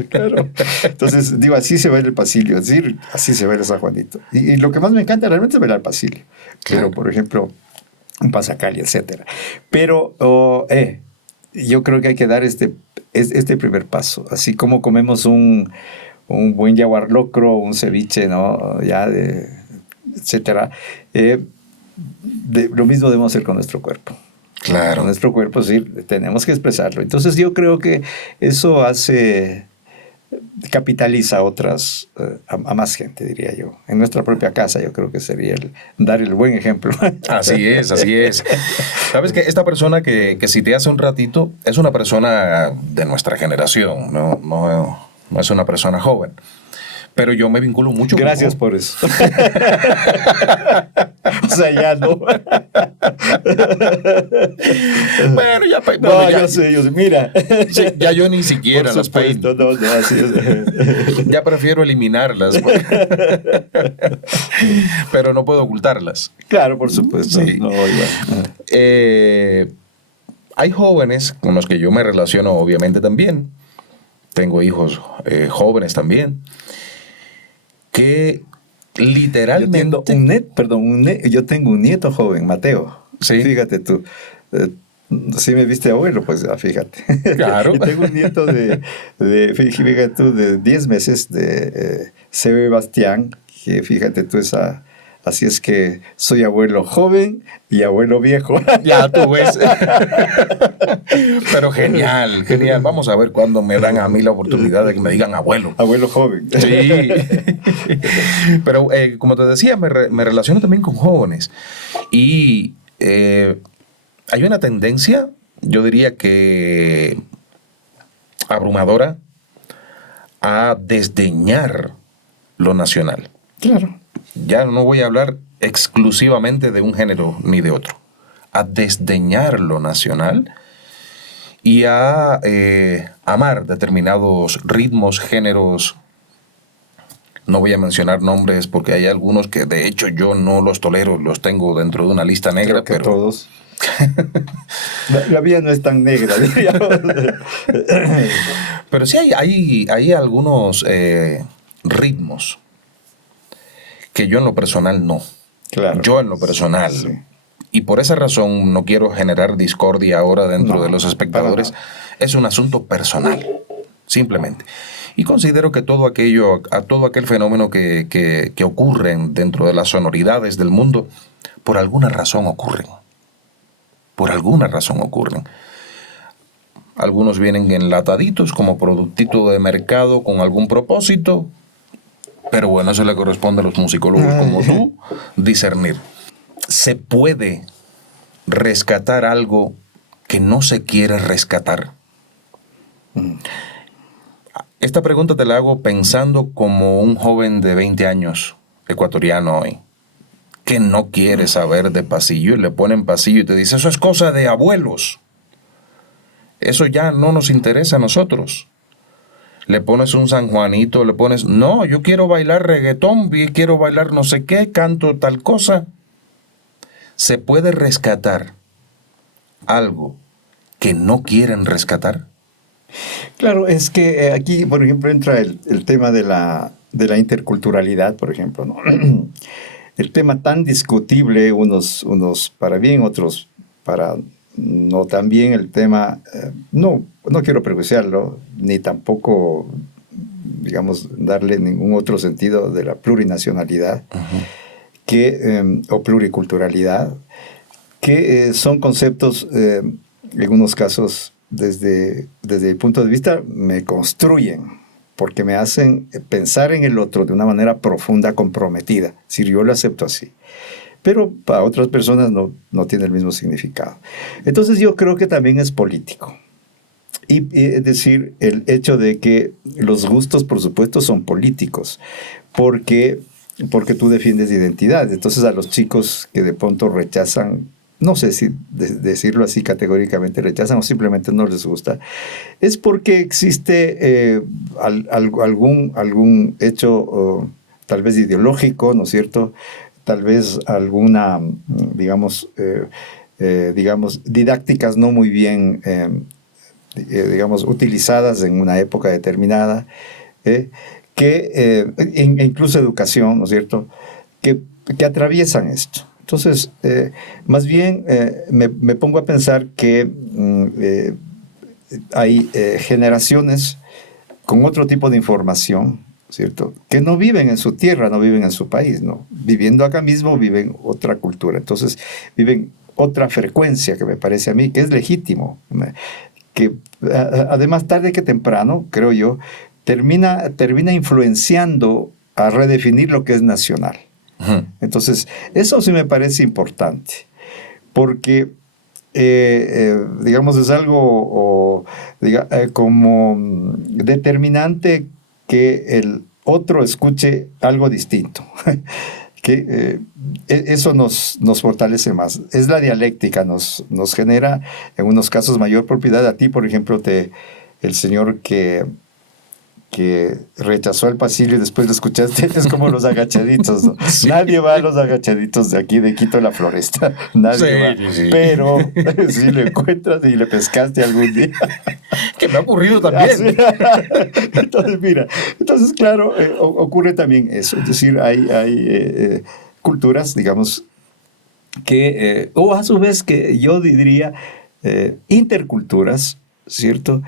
Claro. Entonces, digo, así se baila el pasillo, es decir, así se baila San Juanito. Y lo que más me encanta realmente es bailar el pasillo. Claro. Pero, por ejemplo, un pasacalle, etcétera. Pero, yo creo que hay que dar este primer paso. Así como comemos un buen yaguar locro, un ceviche, ¿no? Etcétera. Lo mismo debemos hacer con nuestro cuerpo. Claro. Con nuestro cuerpo, sí, tenemos que expresarlo. Entonces yo creo que eso capitaliza a más gente, diría yo. En nuestra propia casa yo creo que sería dar el buen ejemplo. Así es. Sabes que esta persona que cité hace un ratito es una persona de nuestra generación, no es una persona joven. Pero yo me vinculo mucho. Gracias por eso. O sea, ya no. Bueno, ya, No, bueno, ya, yo sé, mira. sí, ya yo ni siquiera Por las supuesto, peino. no, así es. Ya prefiero eliminarlas, pero no puedo ocultarlas. Claro, por supuesto. Sí. No, igual. Hay jóvenes con los que yo me relaciono, obviamente, también. Tengo hijos jóvenes también, que literalmente... Yo tengo un nieto joven, Mateo. Sí. Fíjate tú. Sí me viste abuelo, pues fíjate. Claro. Y tengo un nieto fíjate tú, de 10 meses, de Sebastián, que fíjate tú, así es que soy abuelo joven y abuelo viejo. Ya tú ves. Pero genial, genial. Vamos a ver cuándo me dan a mí la oportunidad de que me digan abuelo. Abuelo joven. Sí. Pero como te decía, me relaciono también con jóvenes. Y hay una tendencia, yo diría que abrumadora, a desdeñar lo nacional. Claro. Ya no voy a hablar exclusivamente de un género ni de otro. A desdeñar lo nacional y a amar determinados ritmos, géneros. No voy a mencionar nombres porque hay algunos que de hecho yo no los tolero, los tengo dentro de una lista negra. Creo que pero todos. La vida no es tan negra, diríamos. Pero sí hay algunos ritmos que yo en lo personal no. Claro. Yo en lo personal. Sí. Y por esa razón no quiero generar discordia ahora dentro No, de los espectadores. Es un asunto personal, simplemente. Y considero que todo aquel fenómeno que ocurren dentro de las sonoridades del mundo, por alguna razón ocurren. Por alguna razón ocurren. Algunos vienen enlataditos como productito de mercado con algún propósito, pero bueno, eso le corresponde a los musicólogos como tú discernir. ¿Se puede rescatar algo que no se quiere rescatar? Esta pregunta te la hago pensando como un joven de 20 años, ecuatoriano hoy, que no quiere saber de pasillo y le ponen pasillo y te dice, eso es cosa de abuelos. Eso ya no nos interesa a nosotros. Le pones un San Juanito, le pones, no, yo quiero bailar reggaetón, quiero bailar no sé qué, canto tal cosa. ¿Se puede rescatar algo que no quieren rescatar? Claro, es que aquí, por ejemplo, entra el tema de la interculturalidad, por ejemplo, ¿no? El tema tan discutible, unos para bien, otros para no tan bien, el tema, no quiero prejuiciarlo, ni tampoco, digamos, darle ningún otro sentido de la plurinacionalidad o pluriculturalidad, que son conceptos, en unos casos, desde mi punto de vista, me construyen, porque me hacen pensar en el otro de una manera profunda, comprometida, si yo lo acepto así. Pero para otras personas no tiene el mismo significado. Entonces yo creo que también es político. Y es decir, el hecho de que los gustos, por supuesto, son políticos, porque tú defiendes identidad. Entonces a los chicos que de pronto rechazan, no sé si decirlo así categóricamente, rechazan o simplemente no les gusta, es porque existe algún hecho tal vez ideológico, ¿no es cierto?, tal vez alguna, digamos, didácticas no muy bien, digamos, utilizadas en una época determinada, incluso educación, ¿no es cierto?, que atraviesan esto. Entonces, más bien me pongo a pensar que hay generaciones con otro tipo de información, ¿cierto?, que no viven en su tierra, no viven en su país, ¿no? Viviendo acá mismo viven otra cultura, entonces viven otra frecuencia, que me parece a mí que es legítimo, que además tarde que temprano, creo yo, termina influenciando a redefinir lo que es nacional. Entonces, eso sí me parece importante, porque digamos, es algo como determinante que el otro escuche algo distinto. Que eso nos fortalece más. Es la dialéctica, nos genera en unos casos mayor propiedad. A ti, por ejemplo, el señor que rechazó el pasillo y después lo escuchaste, es como los agachaditos, ¿no? Sí. Nadie va a los agachaditos de aquí de Quito La Floresta, nadie va. Sí. Pero si lo encuentras y le pescaste algún día. Que me ha ocurrido también. Entonces, mira, claro, ocurre también eso, es decir, hay culturas, digamos, que, o a su vez que yo diría, interculturas, ¿cierto?,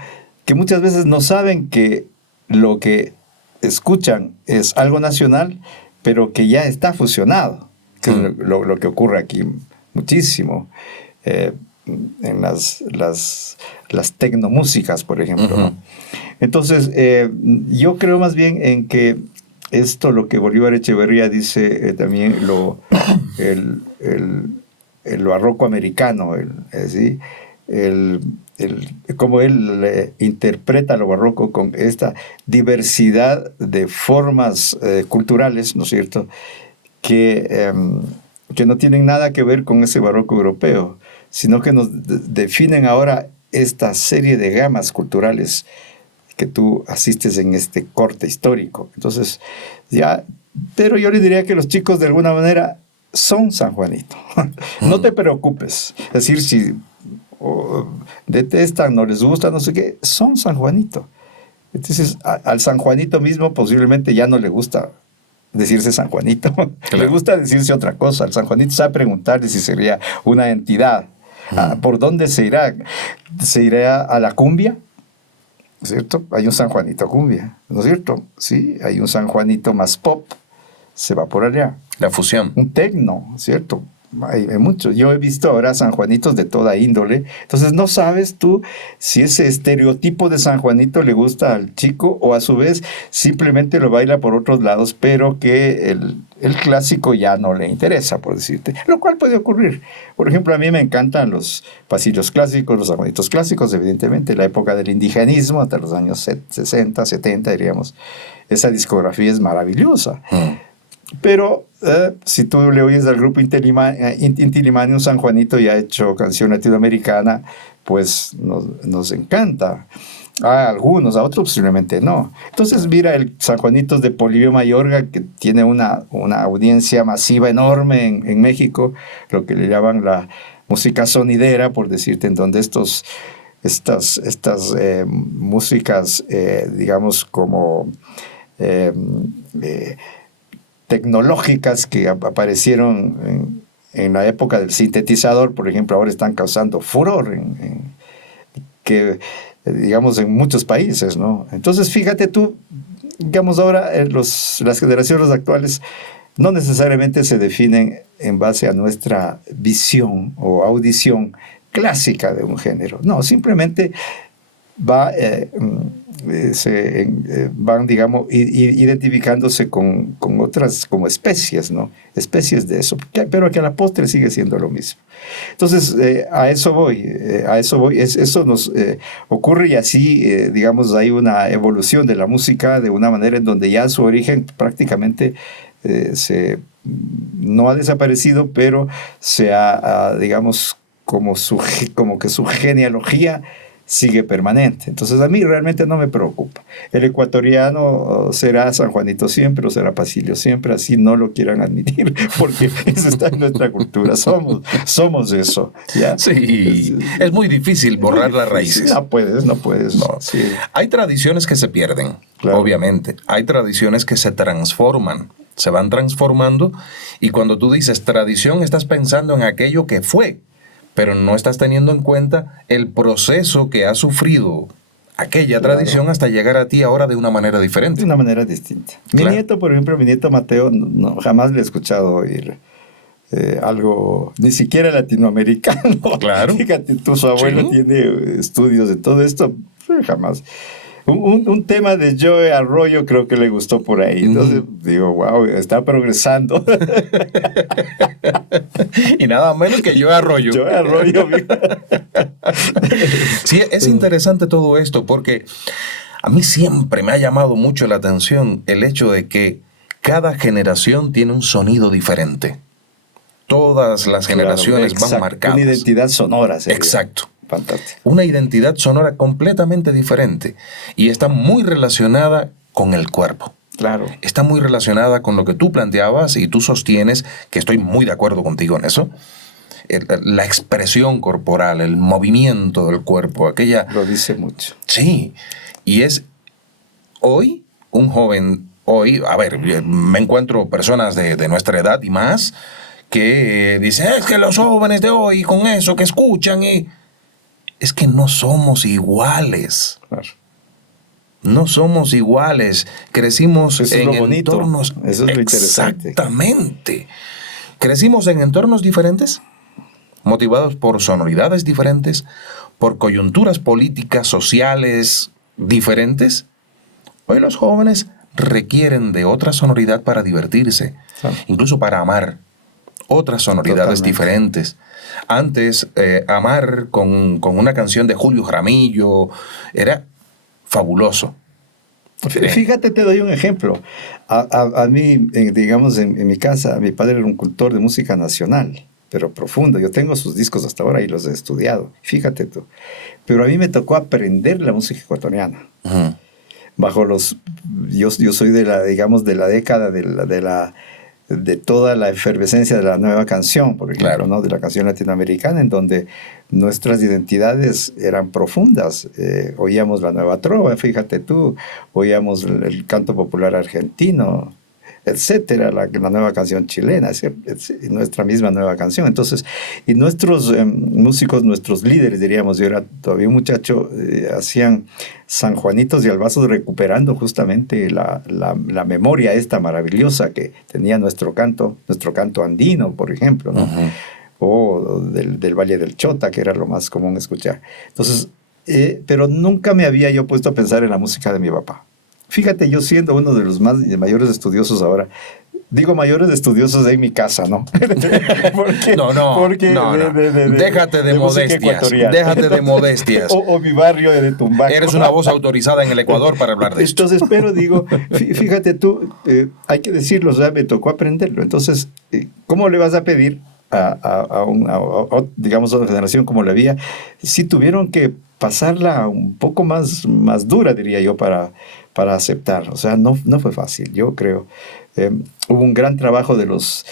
que muchas veces no saben que lo que escuchan es algo nacional, pero que ya está fusionado, que es lo que ocurre aquí muchísimo, en las tecnomúsicas, por ejemplo, ¿no? Entonces, yo creo más bien en que esto, lo que Bolívar Echeverría dice también, el barroco americano, ¿sí?, cómo él interpreta lo barroco con esta diversidad de formas culturales, ¿no es cierto?, que no tienen nada que ver con ese barroco europeo, sino que nos definen ahora esta serie de gamas culturales que tú asistes en este corte histórico. Entonces, pero yo le diría que los chicos de alguna manera son San Juanito. No te preocupes. Es decir, si detestan, no les gusta, no sé qué, son San Juanito. Entonces, al San Juanito mismo posiblemente ya no le gusta decirse San Juanito. Claro. Le gusta decirse otra cosa. El San Juanito sabe preguntarle si sería una entidad. ¿Por dónde se irá? ¿Se irá a la cumbia? ¿No es cierto? Hay un San Juanito cumbia, ¿no es cierto? Sí, hay un San Juanito más pop, se va por allá. La fusión. Un tecno, ¿cierto? Hay mucho. Yo he visto ahora San Juanitos de toda índole. Entonces no sabes tú si ese estereotipo de San Juanito le gusta al chico o a su vez simplemente lo baila por otros lados, pero que el clásico ya no le interesa, por decirte. Lo cual puede ocurrir. Por ejemplo, a mí me encantan los pasillos clásicos, los San Juanitos clásicos, evidentemente, la época del indigenismo, hasta los años 60, 70, diríamos. Esa discografía es maravillosa. Pero si tú le oyes al grupo Inti Illimani, un San Juanito ya ha hecho canción latinoamericana, pues nos encanta. A algunos, a otros posiblemente no. Entonces mira el San Juanitos de Polibio Mayorga, que tiene una audiencia masiva enorme en México, lo que le llaman la música sonidera, por decirte, en donde estas músicas, digamos, como tecnológicas que aparecieron en la época del sintetizador, por ejemplo, ahora están causando furor digamos, en muchos países, ¿no? Entonces, fíjate tú, digamos, ahora las generaciones actuales no necesariamente se definen en base a nuestra visión o audición clásica de un género. No, simplemente van, digamos, identificándose con otras, como especies, ¿no? Especies de eso, pero que a la postre sigue siendo lo mismo. Entonces, a eso voy. Eso nos ocurre y así, digamos, hay una evolución de la música de una manera en donde ya su origen prácticamente no ha desaparecido, pero se ha, digamos, como que su genealogía sigue permanente. Entonces a mí realmente no me preocupa. El ecuatoriano será San Juanito siempre o será Pasilio siempre, así no lo quieran admitir, porque eso está en nuestra cultura. Somos eso. ¿Ya? Sí, es muy difícil borrar las raíces. No puedes. No. Sí. Hay tradiciones que se pierden, claro. Obviamente. Hay tradiciones que se transforman, se van transformando, y cuando tú dices tradición estás pensando en aquello que fue, pero no estás teniendo en cuenta el proceso que ha sufrido aquella tradición hasta llegar a ti ahora de una manera diferente. De una manera distinta. Claro. Mi nieto, por ejemplo, Mateo, jamás le he escuchado oír algo, ni siquiera latinoamericano. Claro. Fíjate, su abuelo tiene estudios de todo esto, jamás. Un tema de Joe Arroyo creo que le gustó por ahí. Entonces digo, wow, está progresando. Y nada menos que Joe Arroyo. Joe Arroyo. Sí, es interesante todo esto porque a mí siempre me ha llamado mucho la atención el hecho de que cada generación tiene un sonido diferente. todas las generaciones van marcadas. Una identidad sonora sería. Exacto. Fantástico. Una identidad sonora completamente diferente y está muy relacionada con el cuerpo. Claro. Está muy relacionada con lo que tú planteabas y tú sostienes, que estoy muy de acuerdo contigo en eso. La expresión corporal, el movimiento del cuerpo, aquella... Lo dice mucho. Sí, y es hoy, un joven, hoy, a ver, me encuentro personas de nuestra edad y más que dicen, es que los jóvenes de hoy con eso que escuchan y... Es que no somos iguales. Claro. No somos iguales. Crecimos Eso es en lo bonito. entornos... Eso es lo interesante. Exactamente. Crecimos en entornos diferentes, motivados por sonoridades diferentes, por coyunturas políticas, sociales diferentes. Hoy los jóvenes requieren de otra sonoridad para divertirse, incluso para amar. Otras sonoridades diferentes. Antes, amar con una canción de Julio Jaramillo era fabuloso. Fíjate, te doy un ejemplo. A mí, digamos, en mi casa, mi padre era un cultor de música nacional, pero profundo. Yo tengo sus discos hasta ahora y los he estudiado. Fíjate tú. Pero a mí me tocó aprender la música ecuatoriana. Uh-huh. Bajo los... Yo soy de la, digamos, de la década de toda la efervescencia de la nueva canción, por ejemplo, claro, ¿no? De la canción latinoamericana, en donde nuestras identidades eran profundas. Oíamos la nueva trova, fíjate tú, oíamos el canto popular argentino, etcétera, la nueva canción chilena, nuestra misma nueva canción. Entonces, y nuestros músicos, nuestros líderes, diríamos, yo era todavía un muchacho, hacían sanjuanitos y albazos recuperando justamente la memoria esta maravillosa que tenía nuestro canto andino, por ejemplo, ¿no? Uh-huh. O del Valle del Chota, que era lo más común escuchar. Entonces, pero nunca me había yo puesto a pensar en la música de mi papá. Fíjate, yo siendo uno de los mayores estudiosos ahora, digo mayores estudiosos en mi casa, ¿no? Porque déjate de modestias. Déjate de modestias. O mi barrio de Tumbaco. Eres una voz autorizada en el Ecuador para hablar de esto. Entonces, pero digo, fíjate tú, hay que decirlo, o sea, me tocó aprenderlo. Entonces, ¿cómo le vas a pedir digamos, a otra generación como la había, si tuvieron que pasarla un poco más dura, diría yo, para aceptar? O sea, no fue fácil, yo creo. Hubo un gran trabajo de los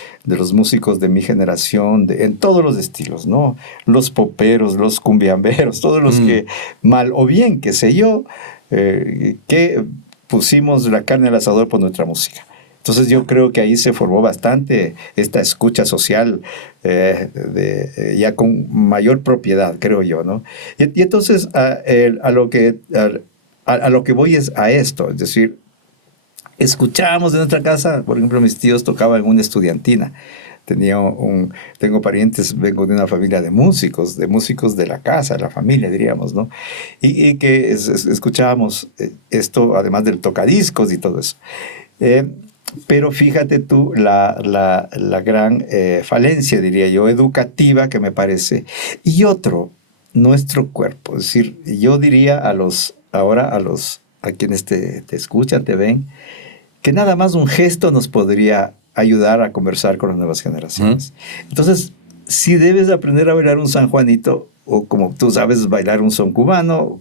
músicos de mi generación, en todos los estilos, ¿no? Los poperos, los cumbiamberos, todos los que, mal o bien, qué sé yo, que pusimos la carne al asador por nuestra música. Entonces yo creo que ahí se formó bastante esta escucha social ya con mayor propiedad, creo yo, ¿no? Y entonces a lo que voy es a esto, es decir, escuchábamos de nuestra casa, por ejemplo, mis tíos tocaban en una estudiantina. Tengo parientes, vengo de una familia de músicos de la casa, de la familia, diríamos, ¿no? Y que escuchábamos esto, además del tocadiscos y todo eso. Pero fíjate tú la gran falencia, diría yo, educativa que me parece. Y otro, nuestro cuerpo. Es decir, yo diría a quienes te escuchan, te ven, que nada más un gesto nos podría ayudar a conversar con las nuevas generaciones. Entonces, si debes aprender a bailar un sanjuanito, o como tú sabes bailar un son cubano,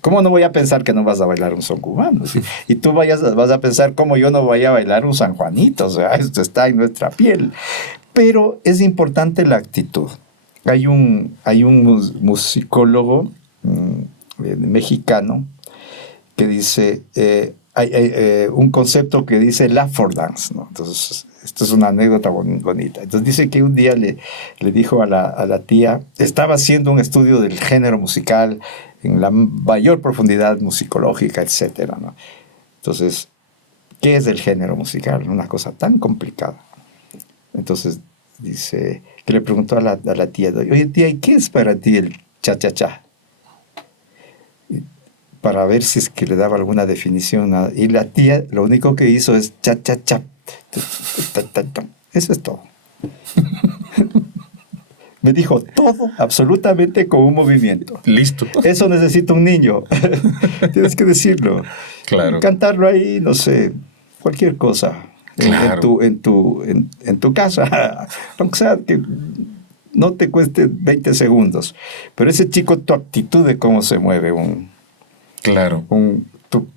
¿cómo no voy a pensar que no vas a bailar un son cubano? Y tú vas a pensar cómo yo no voy a bailar un sanjuanito. O sea, esto está en nuestra piel. Pero es importante la actitud. Hay un musicólogo mexicano que dice, hay un concepto que dice l'Afro-dance, ¿no? Entonces, esto es una anécdota bonita. Entonces dice que un día le dijo a la tía, estaba haciendo un estudio del género musical en la mayor profundidad musicológica, etcétera, ¿no? Entonces, ¿qué es el género musical? Una cosa tan complicada. Entonces dice, que le preguntó a la tía, oye tía, ¿y qué es para ti el cha-cha-cha? Para ver si es que le daba alguna definición. Y la tía lo único que hizo es cha-cha-cha. Eso es todo. Me dijo todo, absolutamente con un movimiento. Listo. Eso necesita un niño. Tienes que decirlo. Claro. Cantarlo ahí, no sé, cualquier cosa. Claro. en tu casa, aunque sea que no te cueste 20 segundos. Pero ese chico, tu actitud de cómo se mueve Claro.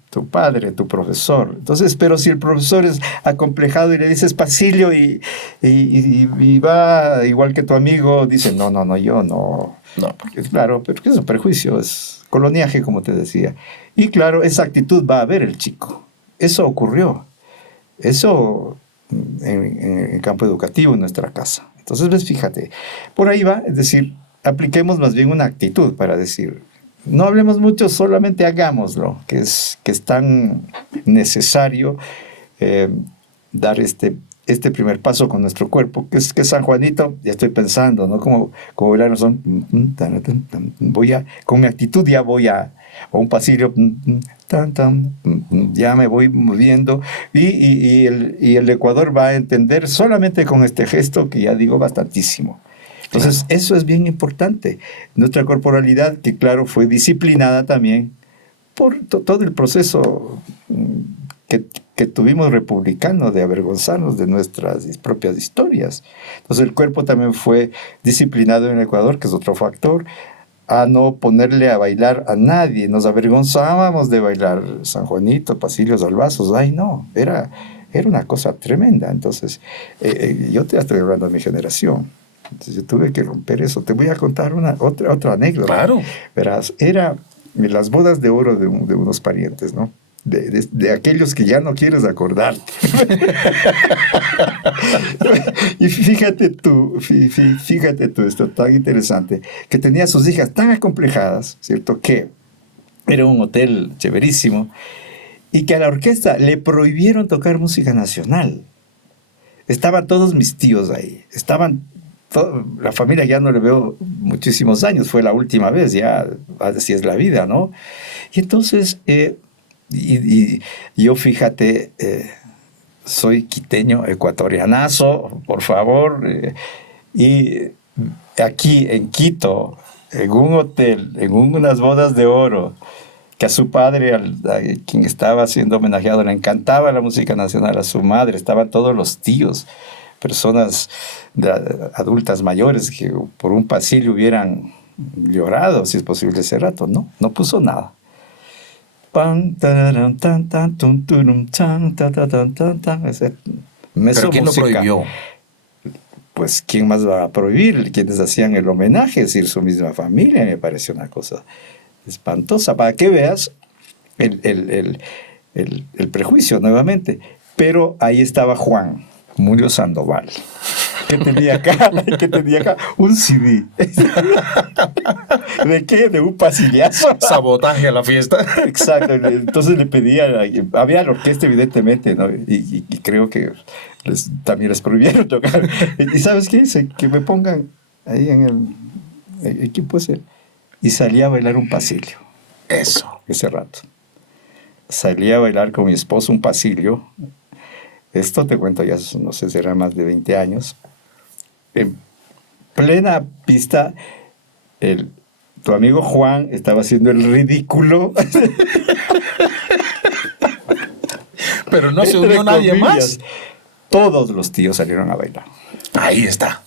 tu padre, tu profesor. Entonces, pero si el profesor es acomplejado y le dices Pasilio y va igual que tu amigo, dice, no, yo no. No. Claro, pero es un prejuicio, es coloniaje, como te decía. Y claro, esa actitud va a ver el chico. Eso ocurrió. Eso en el campo educativo en nuestra casa. Entonces, ves, fíjate, por ahí va, es decir, apliquemos más bien una actitud para decir, no hablemos mucho, solamente hagámoslo, que es tan necesario dar este primer paso con nuestro cuerpo, que es San Juanito, ya estoy pensando, ¿no? Como bailar son, con mi actitud ya voy a un pasillo, ya me voy moviendo y el Ecuador va a entender solamente con este gesto que ya digo bastantísimo. Entonces, eso es bien importante. Nuestra corporalidad, que claro, fue disciplinada también por todo el proceso que tuvimos republicano de avergonzarnos de nuestras propias historias. Entonces, el cuerpo también fue disciplinado en el Ecuador, que es otro factor, a no ponerle a bailar a nadie. Nos avergonzábamos de bailar San Juanito, Pasillos, Albazos. Ay, no, era una cosa tremenda. Entonces, yo te estoy hablando de mi generación. Entonces yo tuve que romper eso. Te voy a contar otra anécdota. Claro. Verás, era las bodas de oro de unos parientes, ¿no? De aquellos que ya no quieres acordarte. Y fíjate tú, esto tan interesante, que tenía a sus hijas tan acomplejadas, ¿cierto? Que era un hotel chéverísimo y que a la orquesta le prohibieron tocar música nacional. Estaban todos mis tíos ahí, la familia ya no le veo muchísimos años, fue la última vez, ya así es la vida, ¿no? Y entonces, y yo fíjate, soy quiteño, ecuatorianazo, por favor, y aquí en Quito, en un hotel, en unas bodas de oro, que a su padre, a quien estaba siendo homenajeado, le encantaba la música nacional, a su madre, estaban todos los tíos, personas adultas mayores que por un pasillo hubieran llorado, si es posible, ese rato. No puso nada. ¿Pero quién lo prohibió? Pues, ¿quién más va a prohibir? Quienes hacían el homenaje, es decir, su misma familia. Me pareció una cosa espantosa, para que veas el prejuicio nuevamente. Pero ahí estaba Juan Murio Sandoval, que tenía acá un CD. ¿De qué? De un pasillazo. Sabotaje a la fiesta. Exacto. Entonces le pedía, había la orquesta evidentemente, ¿no? Y creo que también les prohibieron tocar. ¿Y sabes qué hice? Que me pongan ahí en el equipo ese. Y salía a bailar un pasillo. Eso. Ese rato. Salía a bailar con mi esposo un pasillo. Esto te cuento ya, no sé, será más de 20 años. En plena pista, tu amigo Juan estaba haciendo el ridículo. Pero no se unió nadie más. Todos los tíos salieron a bailar. Ahí está.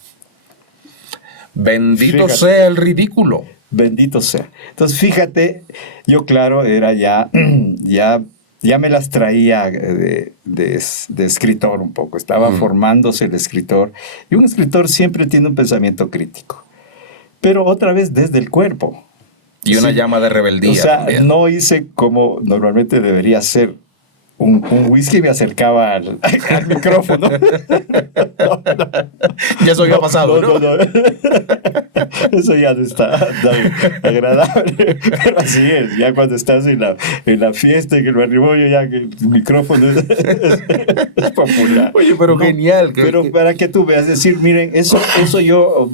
Bendito Fíjate. sea el ridículo. Bendito sea. Entonces, fíjate, yo claro, era ya me las traía de escritor un poco. Estaba formándose el escritor. Y un escritor siempre tiene un pensamiento crítico. Pero otra vez desde el cuerpo. Y una llama de rebeldía. O sea, también. no hice como normalmente debería ser. Un whisky y me acercaba al micrófono. Ya eso había pasado, ¿no? No. Eso ya no está tan agradable. Pero así es. Ya cuando estás en la fiesta, que lo arribó yo, ya que el micrófono es popular. Oye, pero genial. Pero para que tú veas, decir, miren, eso yo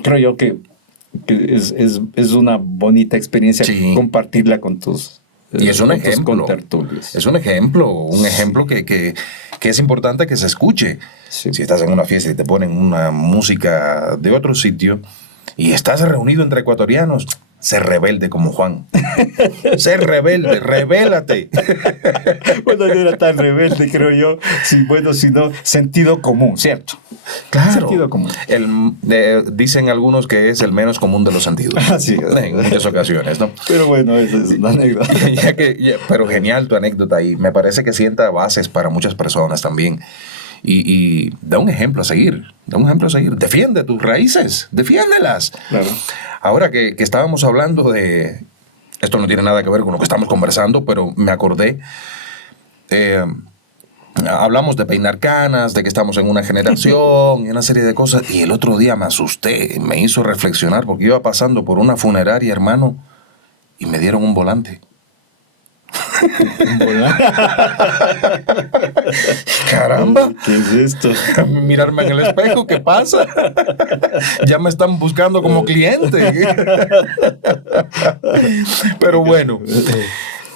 creo yo que es una bonita experiencia, sí, compartirla con tus... Y es un ejemplo. Es un ejemplo que es importante que se escuche. Sí. Si estás en una fiesta y te ponen una música de otro sitio y estás reunido entre ecuatorianos, ser rebelde como Juan. Ser rebelde, rebélate. Bueno, no era tan rebelde, creo yo. Sí, bueno, sino sentido común, ¿cierto? Claro. Sentido común. Dicen algunos que es el menos común de los sentidos. Sí, en muchas ocasiones, ¿no? Pero bueno, esa es una anécdota. Pero genial tu anécdota y me parece que sienta bases para muchas personas también. Y da un ejemplo a seguir. Defiende tus raíces, defiéndelas. Claro. Ahora que estábamos hablando de... Esto no tiene nada que ver con lo que estamos conversando, pero me acordé. Hablamos de peinar canas, de que estamos en una generación y una serie de cosas. Y el otro día me asusté, me hizo reflexionar porque iba pasando por una funeraria, hermano, y me dieron un volante. Un volante. Caramba. ¿Qué es esto? Mirarme en el espejo, ¿qué pasa? Ya me están buscando como cliente. Pero bueno,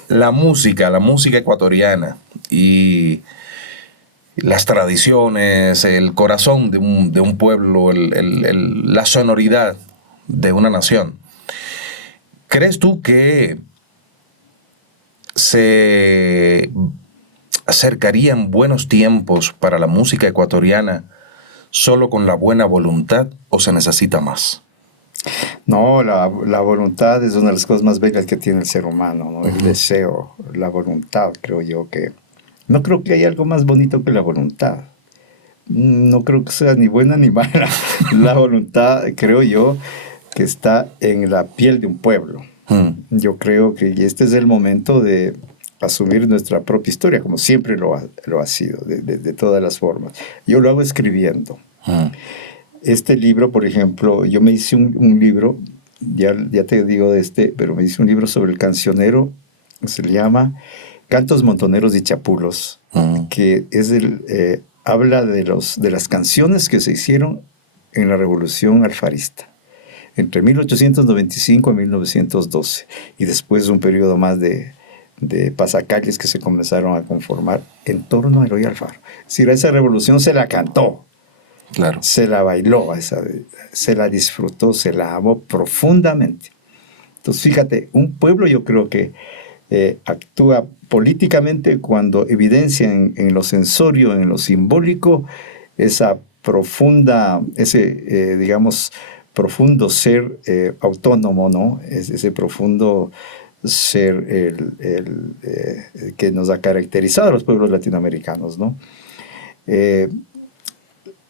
la música ecuatoriana y las tradiciones, el corazón de un pueblo, la sonoridad de una nación. ¿Crees tú que se acercarían buenos tiempos para la música ecuatoriana solo con la buena voluntad o se necesita más? No, la voluntad es una de las cosas más bellas que tiene el ser humano, ¿no? El deseo, la voluntad, creo yo que... No creo que haya algo más bonito que la voluntad. No creo que sea ni buena ni mala. La voluntad, creo yo, que está en la piel de un pueblo. Yo creo que este es el momento de asumir nuestra propia historia, como siempre lo ha sido, de todas las formas. Yo lo hago escribiendo. Este libro, por ejemplo, yo me hice un libro, ya te digo pero me hice un libro sobre el cancionero, se le llama Cantos Montoneros y Chapulos, que es habla de las canciones que se hicieron en la Revolución Alfarista, entre 1895 y 1912, y después un periodo más de pasacalles que se comenzaron a conformar en torno a Eloy Alfaro. Es decir, a esa revolución se la cantó, claro, se la bailó, se la disfrutó, se la amó profundamente. Entonces, fíjate, un pueblo yo creo que actúa políticamente cuando evidencia en lo sensorio, en lo simbólico, esa profunda, digamos, profundo ser autónomo, ¿no? Ese profundo ser que nos ha caracterizado a los pueblos latinoamericanos, ¿no?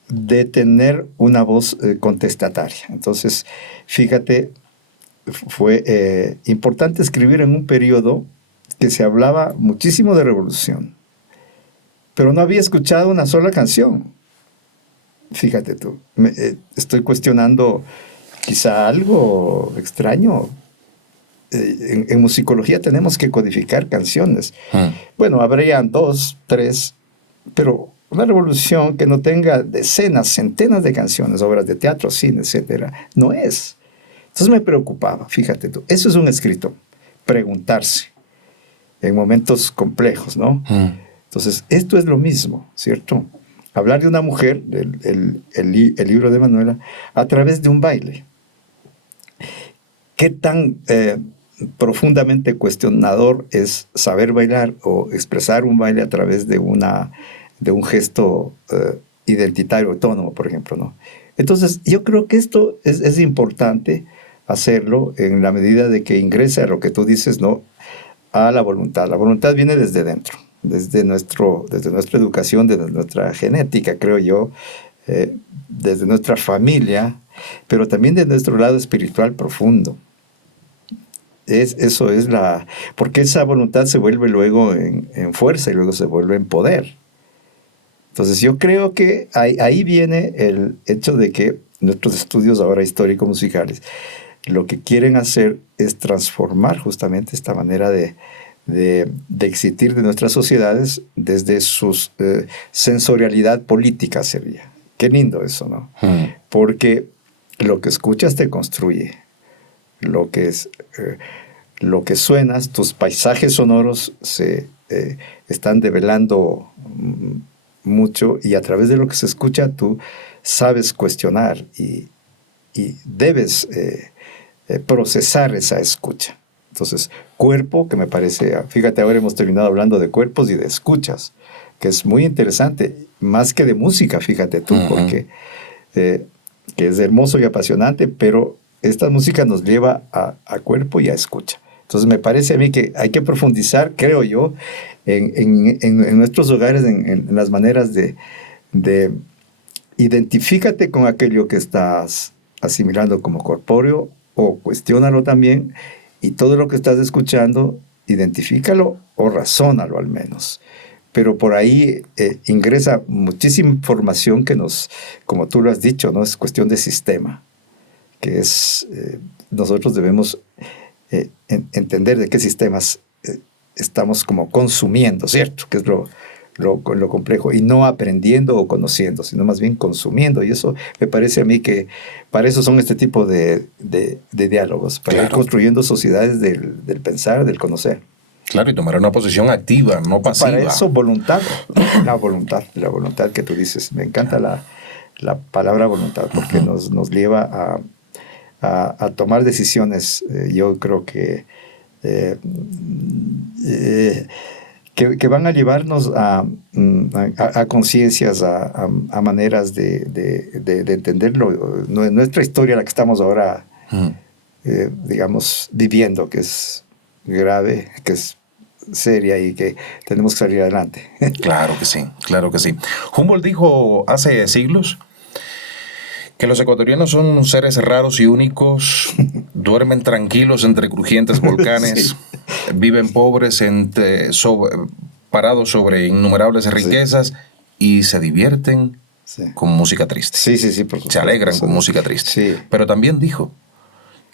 De tener una voz contestataria. Entonces, fíjate, fue importante escribir en un periodo que se hablaba muchísimo de revolución, pero no había escuchado una sola canción. Fíjate tú, estoy cuestionando quizá algo extraño. En musicología tenemos que codificar canciones. Bueno, habrían 2, 3, pero una revolución que no tenga decenas, centenas de canciones, obras de teatro, cine, etcétera, no es. Entonces me preocupaba, fíjate tú. Eso es un escrito, preguntarse en momentos complejos, ¿no? Entonces, esto es lo mismo, ¿cierto? Hablar de una mujer, el libro de Manuela, a través de un baile. ¿Qué tan profundamente cuestionador es saber bailar o expresar un baile a través de un gesto identitario, autónomo, por ejemplo, ¿no? Entonces, yo creo que esto es importante hacerlo en la medida de que ingresa a lo que tú dices, ¿no? A la voluntad. La voluntad viene desde dentro, desde nuestra educación, desde nuestra genética, creo yo, desde nuestra familia, pero también de nuestro lado espiritual profundo. Porque esa voluntad se vuelve luego en fuerza y luego se vuelve en poder. Entonces yo creo que ahí viene el hecho de que nuestros estudios ahora histórico-musicales lo que quieren hacer es transformar justamente esta manera de existir de nuestras sociedades desde su sensorialidad política sería. Qué lindo eso, ¿no? Porque lo que escuchas te construye. Lo que suenas, tus paisajes sonoros se están develando mucho y a través de lo que se escucha tú sabes cuestionar y debes procesar esa escucha. Entonces, cuerpo, que me parece, fíjate, ahora hemos terminado hablando de cuerpos y de escuchas, que es muy interesante, más que de música, fíjate tú, porque que es hermoso y apasionante, pero esta música nos lleva a cuerpo y a escucha. Entonces, me parece a mí que hay que profundizar, creo yo, en nuestros hogares, en las maneras de identifícate con aquello que estás asimilando como corpóreo, o cuestiónalo también, y todo lo que estás escuchando, identifícalo o razónalo al menos. Pero por ahí ingresa muchísima información que como tú lo has dicho, ¿no? Es cuestión de sistema, que es, nosotros debemos entender de qué sistemas estamos como consumiendo, ¿cierto? Que es lo complejo, y no aprendiendo o conociendo, sino más bien consumiendo. Y eso me parece a mí que para eso son este tipo de diálogos, para ir construyendo sociedades del pensar, del conocer. Claro, y tomar una posición activa, no pasiva. Para eso voluntad, la voluntad que tú dices. Me encanta la palabra voluntad, porque nos lleva a tomar decisiones. Yo creo que van a llevarnos a conciencias, a maneras de entenderlo. Nuestra historia, la que estamos ahora, digamos, viviendo, que es grave, que es seria y que tenemos que salir adelante. Claro que sí, claro que sí. Humboldt dijo hace siglos que los ecuatorianos son seres raros y únicos, duermen tranquilos entre crujientes volcanes, sí. Viven pobres parados sobre innumerables riquezas, sí. Y se divierten, sí. Con música triste. Sí, por supuesto. Se alegran con música triste. Sí. Pero también dijo,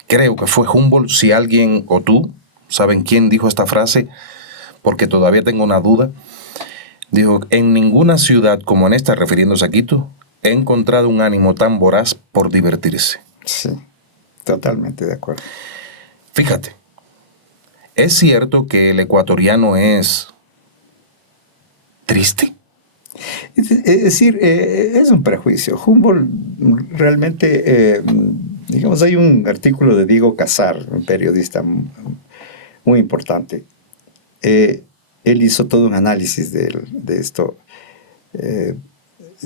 creo que fue Humboldt, si alguien o tú saben quién dijo esta frase, porque todavía tengo una duda, dijo, en ninguna ciudad como en esta, refiriéndose a Quito, he encontrado un ánimo tan voraz por divertirse. Sí, totalmente de acuerdo. Fíjate, ¿es cierto que el ecuatoriano es triste? Es decir, es un prejuicio. Humboldt realmente, digamos, hay un artículo de Diego Casar, un periodista muy importante. Él hizo todo un análisis de esto.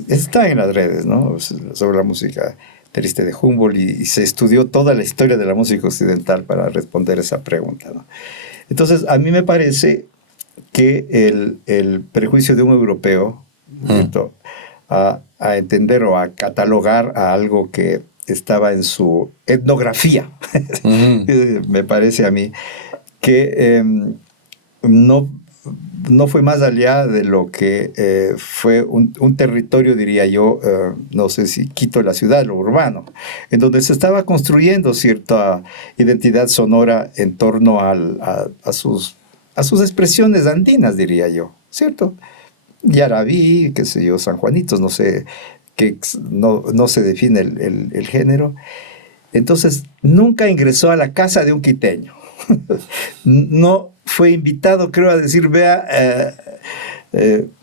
Está en las redes, ¿no? Sobre la música triste de Humboldt, y se estudió toda la historia de la música occidental para responder esa pregunta, ¿no? Entonces, a mí me parece que el prejuicio de un europeo, ¿cierto? A entender o a catalogar a algo que estaba en su etnografía, me parece a mí que no fue más allá de lo que fue un territorio, diría yo, no sé si Quito, la ciudad, lo urbano, en donde se estaba construyendo cierta identidad sonora en torno a sus expresiones andinas, diría yo, ¿cierto? Yarabí, qué sé yo, San Juanitos, no sé, que no se define el género. Entonces, nunca ingresó a la casa de un quiteño. No fue invitado, creo, a decir, vea,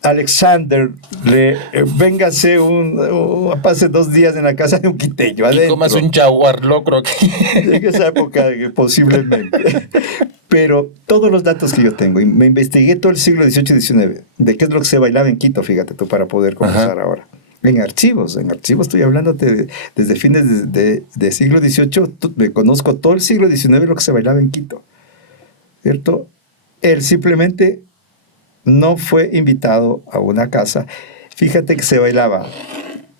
Alexander, véngase pase 2 días en la casa de un quiteño. Adentro. Y comas un jaguar locro. En esa época, posiblemente. Pero todos los datos que yo tengo, y me investigué todo el siglo XVIII y XIX, de qué es lo que se bailaba en Quito, fíjate tú, para poder conversar ahora. En archivos estoy hablándote desde fines de siglo XVIII, me conozco todo el siglo XIX lo que se bailaba en Quito, ¿cierto? Él simplemente no fue invitado a una casa. Fíjate que se bailaba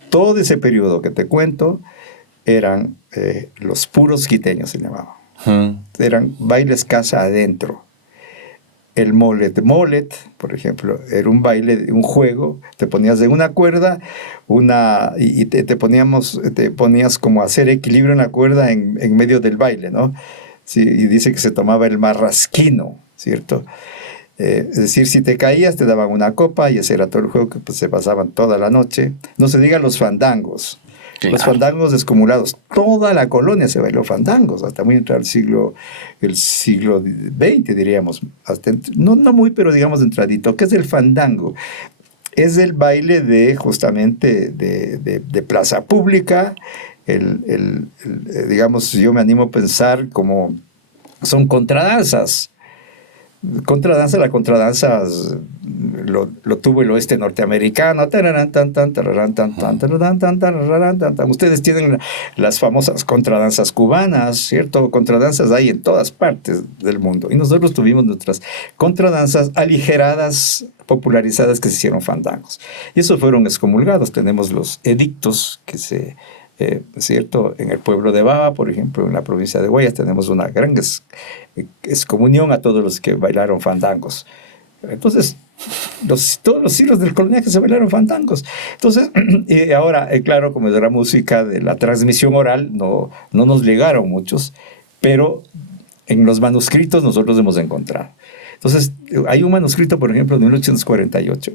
todo ese periodo que te cuento, eran los puros quiteños, se llamaban. Eran bailes casa adentro. El molet, por ejemplo, era un baile, un juego. Te ponías de una cuerda y te ponías como a hacer equilibrio en la cuerda en medio del baile, ¿no? Sí, y dice que se tomaba el marrasquino, ¿cierto? Es decir, si te caías te daban una copa, y ese era todo el juego, que pues, se pasaban toda la noche. No se diga los fandangos. Claro. Los fandangos descomulados. Toda la colonia se bailó fandangos, hasta muy entrado el siglo XX, diríamos. Hasta no muy, pero digamos entradito. ¿Qué es el fandango? Es el baile justamente de plaza pública, digamos, yo me animo a pensar como son contradanzas. La contradanza lo tuvo el oeste norteamericano. Ustedes tienen las famosas contradanzas cubanas, ¿cierto? Contradanzas hay en todas partes del mundo. Y nosotros tuvimos nuestras contradanzas aligeradas, popularizadas, que se hicieron fandangos. Y esos fueron excomulgados. Tenemos los edictos que ¿cierto? En el pueblo de Baba, por ejemplo, en la provincia de Guayas, tenemos una gran excomunión a todos los que bailaron fandangos. Entonces, todos los siglos del coloniaje se bailaron fandangos. Entonces, y ahora, claro, como de la música, de la transmisión oral, no nos llegaron muchos, pero en los manuscritos nosotros hemos encontrado. Entonces, hay un manuscrito, por ejemplo, de 1848,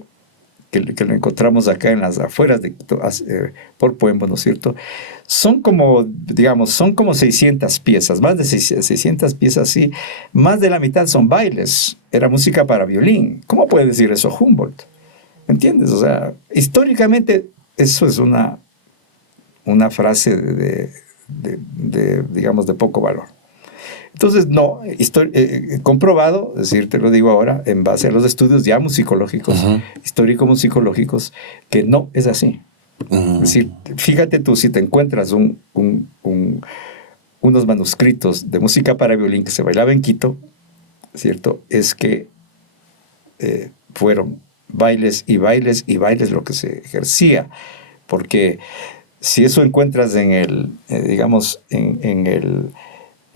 que lo encontramos acá en las afueras de Quito, por Puembo, ¿no es cierto? Son como 600 piezas, más de 600 piezas, sí. Más de la mitad son bailes, era música para violín. ¿Cómo puede decir eso Humboldt? ¿Entiendes? O sea, históricamente eso es una frase digamos, de poco valor. Entonces, no, comprobado, es decir, te lo digo ahora, en base a los estudios ya musicológicos, histórico-musicológicos, que no es así. Es decir, fíjate tú, si te encuentras unos manuscritos de música para violín que se bailaba en Quito, ¿cierto? Es que fueron bailes y bailes y bailes lo que se ejercía, porque si eso encuentras en el, digamos, en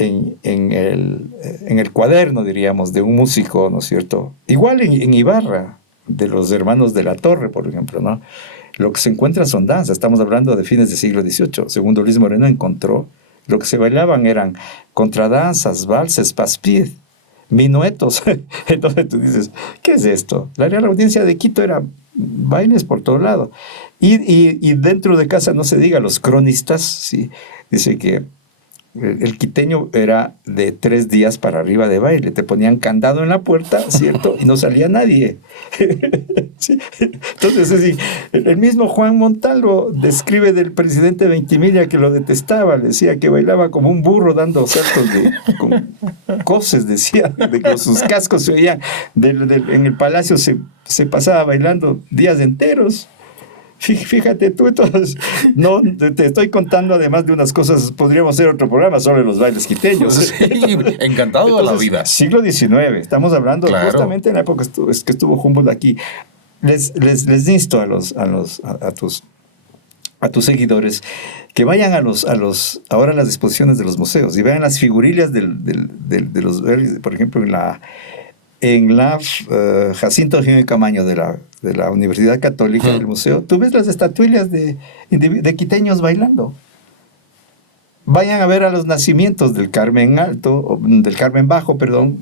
el cuaderno, diríamos, de un músico, ¿no es cierto? Igual en Ibarra, de los hermanos de la Torre, por ejemplo, ¿no? Lo que se encuentra son danzas. Estamos hablando de fines del siglo XVIII. Segundo Luis Moreno encontró, lo que se bailaban eran contradanzas, valses, paspiés, minuetos. Entonces tú dices, ¿qué es esto? La Real Audiencia de Quito era bailes por todo lado. Y dentro de casa, no se diga, los cronistas, ¿sí? Dice que el quiteño era de 3 días para arriba de baile. Te ponían candado en la puerta, ¿cierto? Y no salía nadie. ¿Sí? Entonces, es decir, el mismo Juan Montalvo describe del presidente Ventimiglia que lo detestaba. Le decía que bailaba como un burro dando saltos con coces, decía, de que sus cascos se oían. En el palacio se pasaba bailando días enteros. Fíjate tú, entonces, no, te estoy contando además de unas cosas, podríamos hacer otro programa sobre los bailes quiteños. Sí, encantado de la vida. Siglo XIX, estamos hablando justamente en la época que estuvo Humboldt aquí. Les insto a tus seguidores que vayan ahora a las exposiciones de los museos y vean las figurillas de los, por ejemplo, en la Jacinto Jiménez Camaño de la Universidad Católica del Museo, tú ves las estatuillas de quiteños bailando. Vayan a ver a los nacimientos del Carmen Alto, del Carmen Bajo, perdón,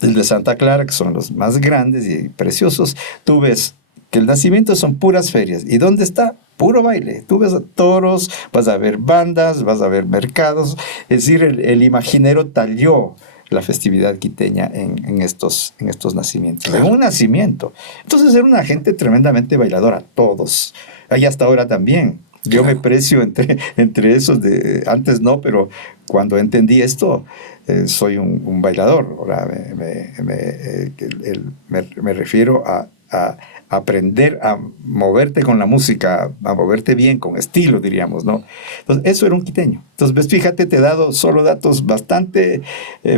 del de Santa Clara, que son los más grandes y preciosos. Tú ves que el nacimiento son puras ferias. ¿Y dónde está? Puro baile. Tú ves a toros, vas a ver bandas, vas a ver mercados. Es decir, el imaginero talló la festividad quiteña en estos nacimientos. Claro. En un nacimiento. Entonces era una gente tremendamente bailadora, todos. Ahí hasta ahora también. Yo me precio entre esos, antes no, pero cuando entendí esto, soy un bailador. Ahora me refiero a aprender a moverte con la música, a moverte bien, con estilo, diríamos, ¿no? Entonces, eso era un quiteño. Entonces, ves, fíjate, te he dado solo datos bastante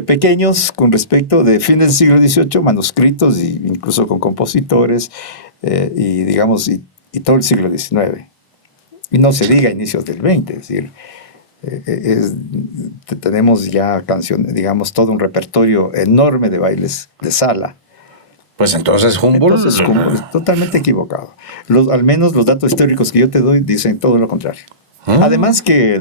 pequeños con respecto de fines del siglo XVIII, manuscritos, e incluso con compositores, y digamos, y todo el siglo XIX. Y no se diga inicios del XX, es decir, tenemos ya canciones, digamos, todo un repertorio enorme de bailes de sala. Pues entonces Humboldt es totalmente equivocado. Al menos los datos históricos que yo te doy dicen todo lo contrario. Además que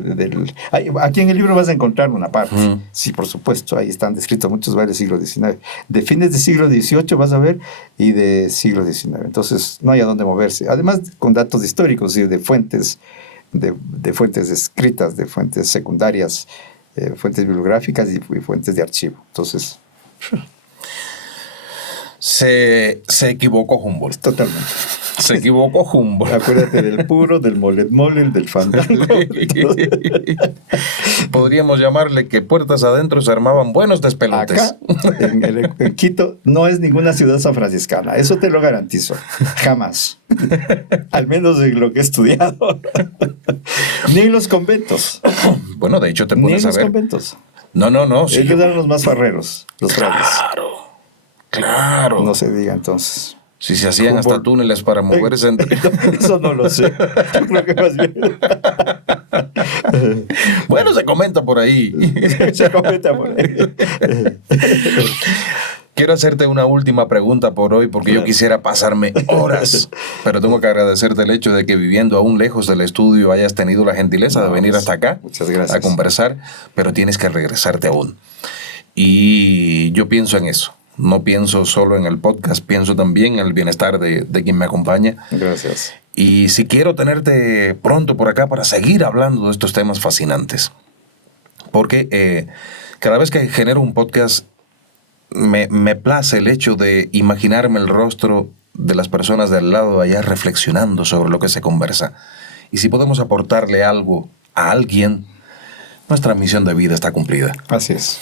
aquí en el libro vas a encontrar una parte. Sí, por supuesto, ahí están descritos muchos bailes del siglo XIX. De fines del siglo XVIII vas a ver y de siglo XIX. Entonces no hay a dónde moverse. Además con datos históricos, de fuentes, de fuentes escritas, de fuentes secundarias, fuentes bibliográficas y fuentes de archivo. Entonces... Se equivocó Humboldt. Totalmente. Se equivocó Humboldt. Acuérdate del puro, del molet, del fandango. Podríamos llamarle que puertas adentro se armaban buenos despelotes. Acá, en Quito, no es ninguna ciudad sanfranciscana. Eso te lo garantizo. Jamás. Al menos en lo que he estudiado. Ni en los conventos. Bueno, de hecho te Ni en pones a los ver. conventos. No. Sí. Ellos eran los más farreros, los frailes. Claro. No se diga entonces. Si se hacían hasta túneles para moverse entre... Eso no lo sé. Yo creo que más bien. Bueno, se comenta por ahí. Se comenta por ahí. Quiero hacerte una última pregunta por hoy porque yo quisiera pasarme horas, pero tengo que agradecerte el hecho de que viviendo aún lejos del estudio hayas tenido la gentileza de venir hasta acá muchas gracias. a conversar, pero tienes que regresarte aún. Y yo pienso en eso. No pienso solo en el podcast, pienso también en el bienestar de quien me acompaña. Gracias. Y si quiero tenerte pronto por acá para seguir hablando de estos temas fascinantes. Porque cada vez que genero un podcast me place el hecho de imaginarme el rostro de las personas del lado de allá reflexionando sobre lo que se conversa. Y si podemos aportarle algo a alguien, nuestra misión de vida está cumplida. Así es.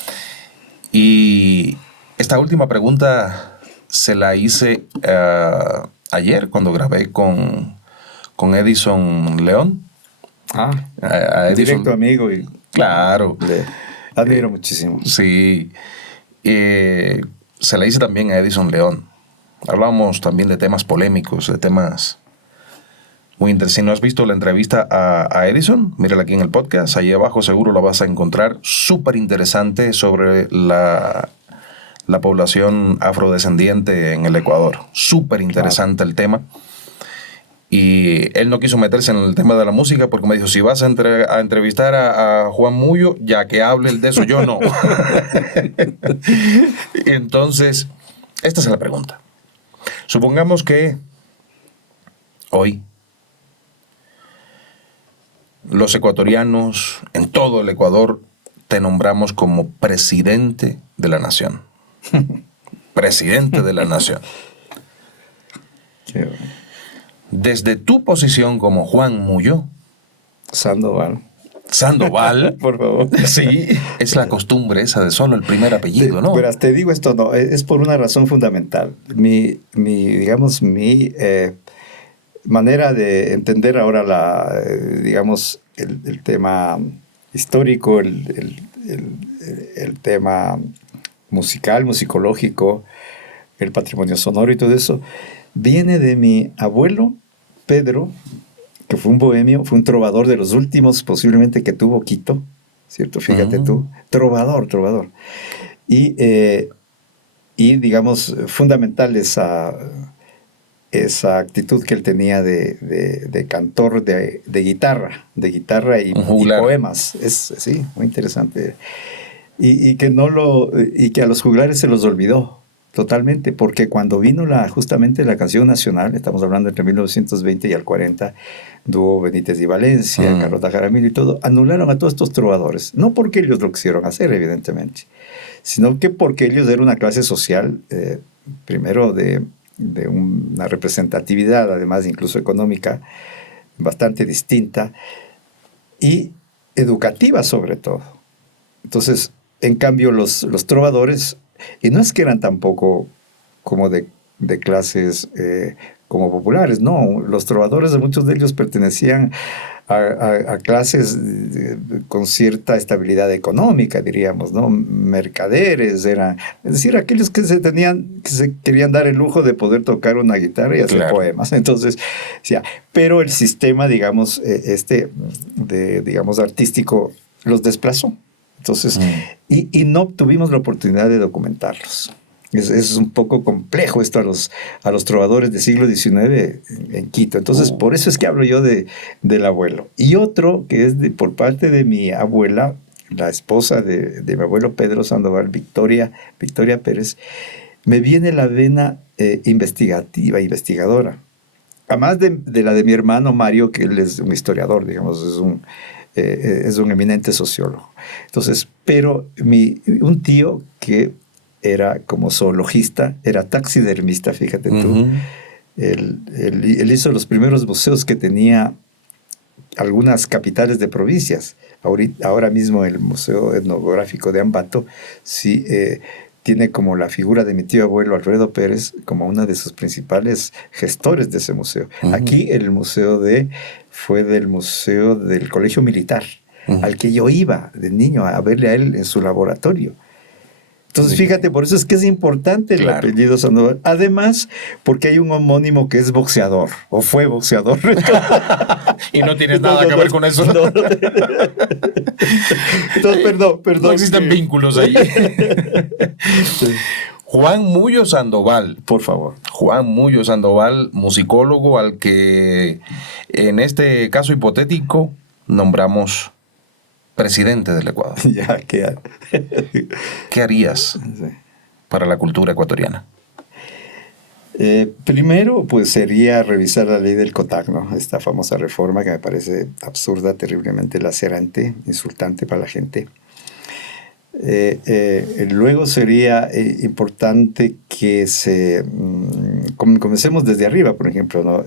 Y esta última pregunta se la hice ayer cuando grabé con Edison León. A Edison, directo amigo. Y claro. Le admiro muchísimo. Sí. Se la hice también a Edison León. Hablábamos también de temas polémicos, de temas muy interesantes. Si no has visto la entrevista a Edison, mírala aquí en el podcast. Ahí abajo seguro la vas a encontrar. Súper interesante sobre la población afrodescendiente en el Ecuador. Súper interesante el tema. Y él no quiso meterse en el tema de la música porque me dijo, si vas a entrevistar a Juan Muyo, ya que hable de eso, yo no. Entonces, esta es la pregunta. Supongamos que hoy los ecuatorianos en todo el Ecuador te nombramos como presidente de la nación. Presidente de la nación. Qué bueno. Desde tu posición como Juan Muyo Sandoval, por favor. Sí, es la costumbre esa de solo el primer apellido, ¿no? Pero te digo esto, no, es por una razón fundamental. Mi manera de entender ahora el tema histórico, el tema musical, musicológico, el patrimonio sonoro y todo eso, viene de mi abuelo Pedro, que fue un bohemio, fue un trovador de los últimos posiblemente que tuvo Quito, ¿cierto? Fíjate tú, trovador. Y digamos, fundamental esa actitud que él tenía de cantor de guitarra y poemas. Sí, muy interesante. Y que a los juglares se los olvidó totalmente, porque cuando vino justamente la canción nacional, estamos hablando entre 1920 y el 40, dúo Benítez y Valencia, Carlota Jaramillo y todo, anularon a todos estos trovadores. No porque ellos lo quisieron hacer, evidentemente, sino que porque ellos eran una clase social, primero de una representatividad, además incluso económica, bastante distinta y educativa sobre todo. Entonces, en cambio, los trovadores, y no es que eran tampoco como de clases como populares, no, los trovadores, muchos de ellos pertenecían a clases con cierta estabilidad económica, diríamos, ¿no? Mercaderes eran, es decir, aquellos que se querían dar el lujo de poder tocar una guitarra y hacer poemas. Entonces, pero el sistema, digamos, digamos, artístico los desplazó. Entonces, y no tuvimos la oportunidad de documentarlos. Es un poco complejo esto a los trovadores del siglo XIX en Quito. Entonces, por eso es que hablo yo del abuelo. Y otro que es por parte de mi abuela, la esposa de mi abuelo Pedro Sandoval, Victoria Pérez, me viene la vena investigadora. Además de la de mi hermano Mario, que él es un historiador, digamos, es un eminente sociólogo. Entonces, pero un tío que era como zoologista, era taxidermista, fíjate tú, Él hizo los primeros museos que tenía algunas capitales de provincias. Ahora mismo el Museo Etnográfico de Ambato sí, tiene como la figura de mi tío abuelo Alfredo Pérez como uno de sus principales gestores de ese museo. Aquí el museo fue del Museo del Colegio Militar, al que yo iba de niño a verle a él en su laboratorio. Entonces, fíjate, por eso es que es importante el apellido Sandoval. Además, porque hay un homónimo que es boxeador, o fue boxeador. Y no tienes nada que ver con eso. Entonces, perdón. No existen vínculos ahí. Juan Muyo Sandoval. Por favor. Juan Muyo Sandoval, musicólogo al que en este caso hipotético nombramos presidente del Ecuador. Ya, ¿Qué harías para la cultura ecuatoriana? Primero, pues sería revisar la ley del COTAC, ¿no? Esta famosa reforma que me parece absurda, terriblemente lacerante, insultante para la gente. Luego sería importante que comencemos desde arriba, por ejemplo, ¿no?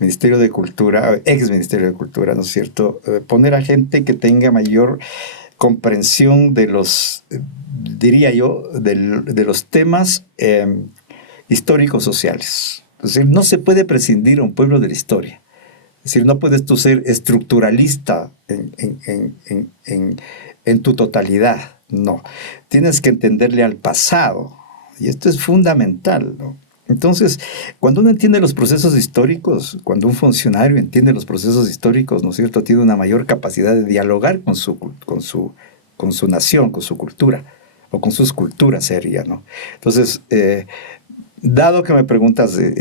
Ministerio de Cultura, ex Ministerio de Cultura, ¿no es cierto? Poner a gente que tenga mayor comprensión de los, diría yo, de los temas históricos sociales. Es decir, no se puede prescindir a un pueblo de la historia. Es decir, no puedes tú ser estructuralista en tu totalidad. No. Tienes que entenderle al pasado. Y esto es fundamental, ¿no? Entonces, cuando uno entiende los procesos históricos, cuando un funcionario entiende los procesos históricos, ¿no es cierto?, tiene una mayor capacidad de dialogar con su nación, con su cultura, o con sus culturas sería, ¿no? Entonces, dado que me preguntas de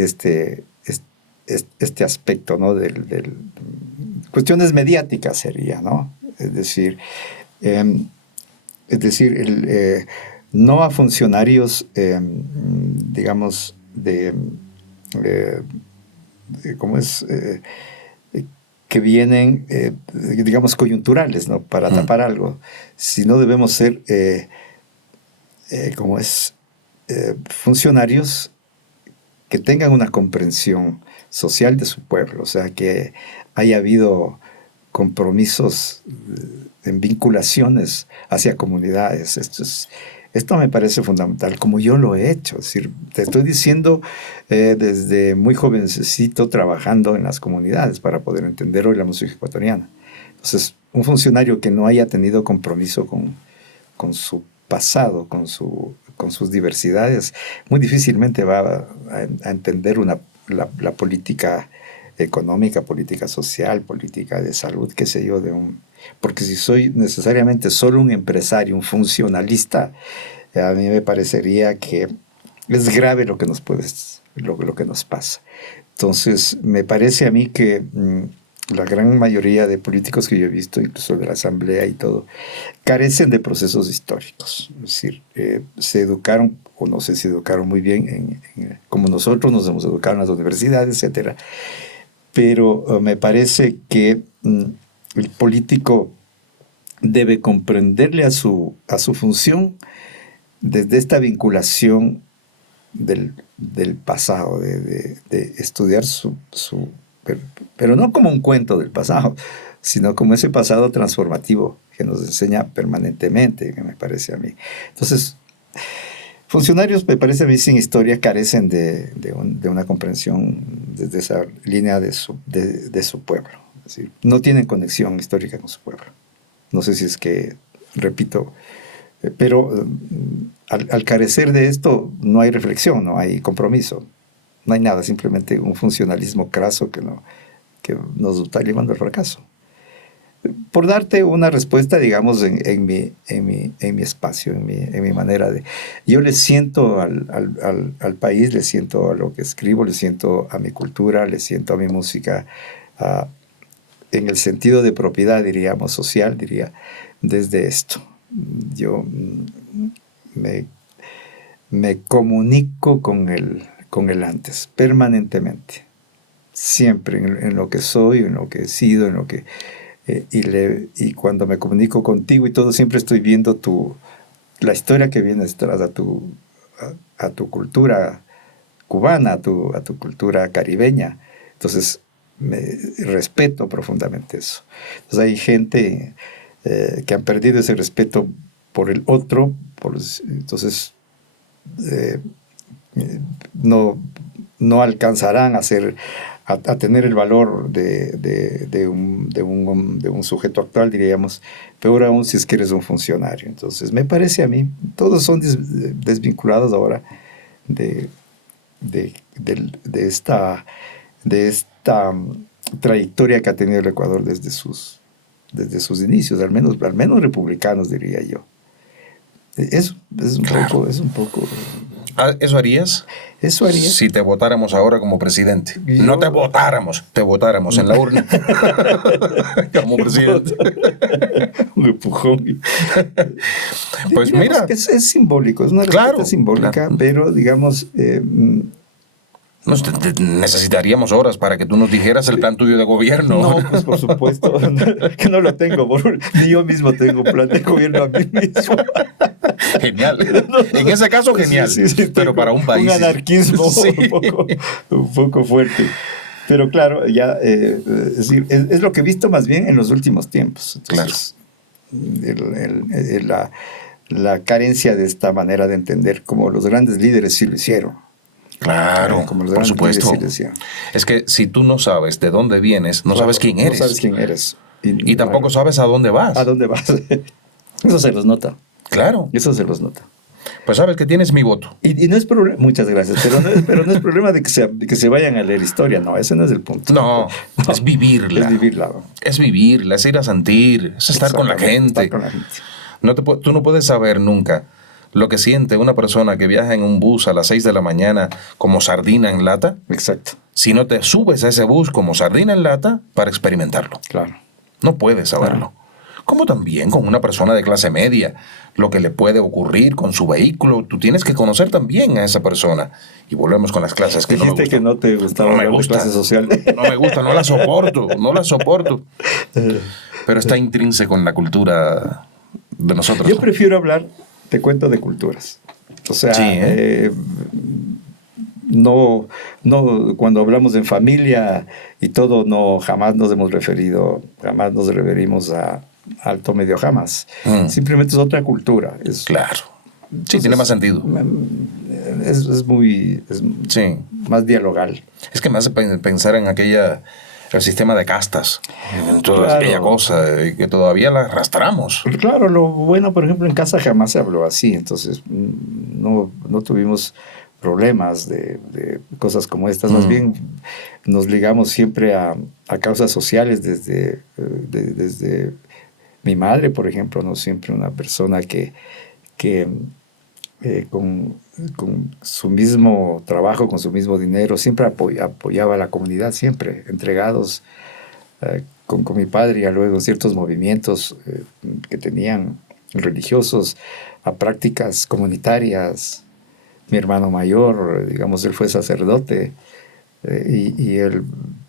este aspecto, ¿no?, cuestiones mediáticas sería, ¿no? Es decir, no a funcionarios, digamos, que vienen, digamos, coyunturales, ¿no?, para tapar algo, sino debemos ser, funcionarios que tengan una comprensión social de su pueblo, o sea, que haya habido compromisos en vinculaciones hacia comunidades. Esto me parece fundamental, como yo lo he hecho. Es decir, te estoy diciendo desde muy jovencito trabajando en las comunidades para poder entender hoy la música ecuatoriana. Entonces, un funcionario que no haya tenido compromiso con su pasado, con sus diversidades, muy difícilmente va a entender la política económica, política social, política de salud, qué sé yo, porque si soy necesariamente solo un empresario, un funcionalista, a mí me parecería que es grave lo que nos pasa. Entonces, me parece a mí que la gran mayoría de políticos que yo he visto, incluso de la Asamblea y todo, carecen de procesos históricos. Es decir, se educaron, o no sé si educaron muy bien, como nosotros nos hemos educado en las universidades, etcétera. Pero me parece que el político debe comprenderle a su función desde esta vinculación del pasado, de estudiar pero no como un cuento del pasado, sino como ese pasado transformativo que nos enseña permanentemente, que me parece a mí. Entonces, funcionarios, me parece a mí, sin historia, carecen de una comprensión desde esa línea de su pueblo. Es decir, no tienen conexión histórica con su pueblo. No sé si es que, repito, pero al carecer de esto no hay reflexión, no hay compromiso, no hay nada, simplemente un funcionalismo craso que nos está llevando al fracaso. Por darte una respuesta, digamos, en mi espacio, en mi manera de... Yo le siento al país, le siento a lo que escribo, le siento a mi cultura, le siento a mi música, en el sentido de propiedad, diríamos, social, diría, desde esto. Yo me comunico con el antes, permanentemente, siempre, en lo que soy, en lo que he sido, en lo que... y cuando me comunico contigo y todo, siempre estoy viendo la historia que viene detrás a tu cultura, cubana, a tu cultura caribeña. Entonces, respeto profundamente eso. Entonces, hay gente que han perdido ese respeto por el otro, entonces no alcanzarán a tener el valor de un sujeto actual, diríamos, peor aún si es que eres un funcionario. Entonces, me parece a mí, todos son desvinculados ahora de esta trayectoria que ha tenido el Ecuador desde sus inicios, al menos republicanos, diría yo. Eso es un poco. ¿Eso harías? Eso haría. Si te votáramos ahora como presidente. No te votáramos en la urna. Como presidente. Un empujón. Pues digamos mira. que es simbólico, es una respuesta simbólica, claro. Pero digamos. Necesitaríamos horas para que tú nos dijeras el plan tuyo de gobierno. No, pues por supuesto, que no lo tengo. Ni yo mismo tengo un plan de gobierno a mí mismo. Genial. En ese caso, genial. Sí, pero para un país. Un anarquismo un poco fuerte. Pero claro, ya es decir, es lo que he visto más bien en los últimos tiempos. Entonces, claro. La carencia de esta manera de entender como los grandes líderes sí lo hicieron. Claro, por supuesto. Es que si tú no sabes de dónde vienes, no sabes quién eres. No sabes quién eres. Y tampoco sabes a dónde vas. ¿A dónde vas? Eso se los nota. Claro. Eso se los nota. Pues sabes que tienes mi voto. Y no es problema, muchas gracias, pero no es problema de que se vayan a leer historia, no, ese no es el punto. No, es vivirla. Es vivirla. Es vivirla, es ir a sentir, es estar con la gente. Estar con la gente. Tú no puedes saber nunca lo que siente una persona que viaja en un bus a las 6 de la mañana como sardina en lata. Exacto. Si no te subes a ese bus como sardina en lata para experimentarlo. Claro. No puedes saberlo. Claro. Como también con una persona de clase media, lo que le puede ocurrir con su vehículo, tú tienes que conocer también a esa persona. Y volvemos con las clases que dijiste que no te gustaba no me gusta. La clase social. No me gusta, no la soporto. Pero está intrínseco en la cultura de nosotros. Yo prefiero hablar, te cuento, de culturas. O sea, sí, no, cuando hablamos en familia y todo, jamás nos referimos a alto medio, jamás. Simplemente es otra cultura. Claro. Sí, tiene más sentido. Es más dialogal. Es que me hace pensar en el sistema de castas, en toda aquella cosa que todavía la arrastramos. Claro, lo bueno, por ejemplo, en casa jamás se habló así, entonces no tuvimos problemas de cosas como estas. Más bien nos ligamos siempre a causas sociales desde mi madre, por ejemplo, no siempre una persona que con su mismo trabajo, con su mismo dinero, siempre apoyaba a la comunidad, siempre entregados con mi padre y luego en ciertos movimientos que tenían religiosos, a prácticas comunitarias. Mi hermano mayor, digamos, él fue sacerdote y él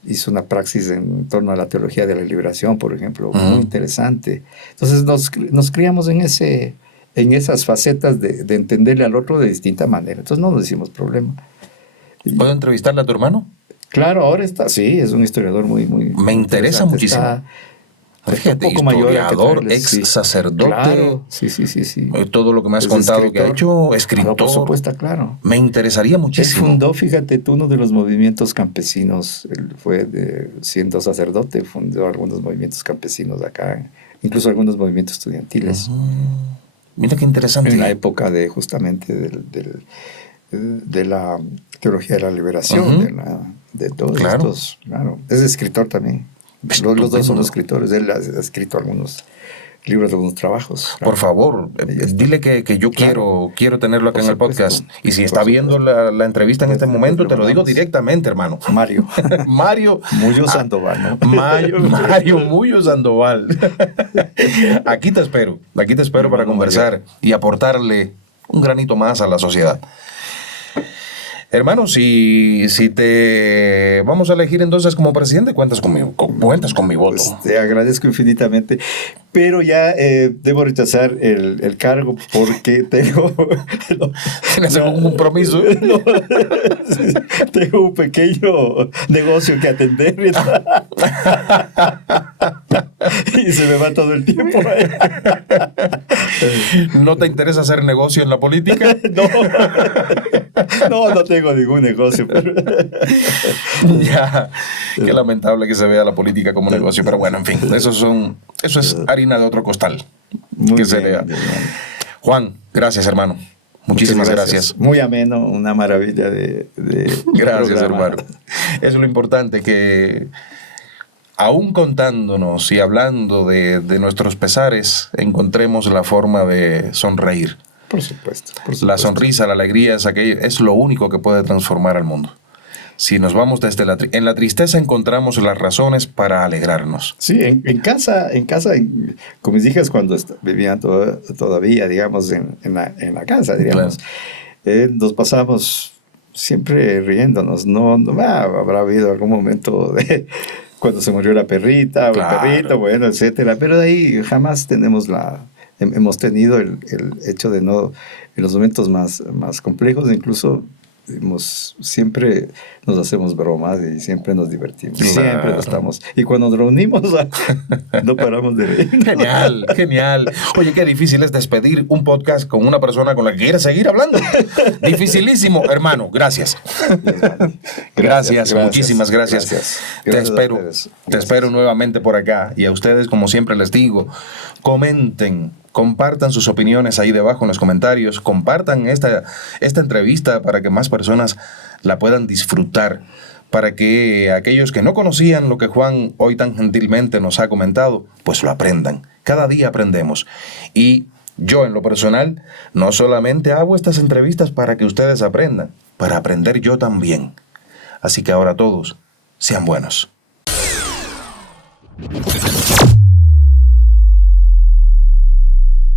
hizo una praxis en torno a la teología de la liberación, por ejemplo, muy interesante. Entonces nos criamos en esas facetas de entenderle al otro de distinta manera. Entonces no nos hicimos problema. ¿Puedo entrevistarle a tu hermano? Claro, ahora sí, es un historiador muy me interesa muchísimo. Fíjate, un poco historiador, ex sacerdote. Claro, sí. Todo lo que me has contado escritor, que ha hecho, escritor. No, por supuesto, claro. Me interesaría muchísimo. Él fundó, fíjate tú, uno de los movimientos campesinos. Él fue, siendo sacerdote, fundó algunos movimientos campesinos acá, incluso algunos movimientos estudiantiles. Mira qué interesante. En la época justamente de la teología de la liberación, de todos estos. Claro. Es escritor también. Los dos son escritores. Él ha escrito algunos libros, algunos trabajos. Por favor, dile que yo quiero tenerlo acá en el podcast. Y si está viendo la entrevista en este momento, te lo digo directamente, hermano. Mario Muyo Sandoval, ¿no? Mario Muyo Sandoval. Aquí te espero para conversar y aportarle un granito más a la sociedad. Hermano, si te vamos a elegir entonces como presidente, cuentas conmigo, cuentas con mi voto. Pues te agradezco infinitamente, pero ya debo rechazar el cargo porque tengo... ¿Tienes algún compromiso? No, tengo un pequeño negocio que atender y se me va todo el tiempo. ¿No te interesa hacer negocio en la política? No tengo ningún negocio. Ya, qué lamentable que se vea la política como negocio, pero bueno, en fin, eso es harina de otro costal. Muy que bien, se vea. bien. Juan, gracias, hermano. Muchísimas gracias. Muy ameno, una maravilla de Gracias, programa. hermano. Es lo importante que, aún contándonos y hablando de nuestros pesares, encontremos la forma de sonreír. Por supuesto. La sonrisa, la alegría es lo único que puede transformar al mundo. Si nos vamos desde en la tristeza encontramos las razones para alegrarnos. Sí, en casa, con mis hijas cuando vivían todavía, digamos, en la casa, digamos, nos pasamos siempre riéndonos. No, habrá habido algún momento de cuando se murió la perrita o el perrito, bueno, etcétera. Pero de ahí jamás hemos tenido el hecho de no, en los momentos más complejos, incluso siempre nos hacemos bromas y siempre nos divertimos. Claro. Siempre lo estamos. Y cuando nos reunimos, no paramos de reír. Genial, genial. Oye, qué difícil es despedir un podcast con una persona con la que quieres seguir hablando. Dificilísimo, hermano. Gracias. Gracias, muchísimas gracias. Te espero nuevamente por acá. Y a ustedes, como siempre les digo, comenten. Compartan sus opiniones ahí debajo en los comentarios. Compartan esta entrevista para que más personas la puedan disfrutar. Para que aquellos que no conocían lo que Juan hoy tan gentilmente nos ha comentado, pues lo aprendan. Cada día aprendemos. Y yo, en lo personal, no solamente hago estas entrevistas para que ustedes aprendan, para aprender yo también. Así que ahora todos, sean buenos.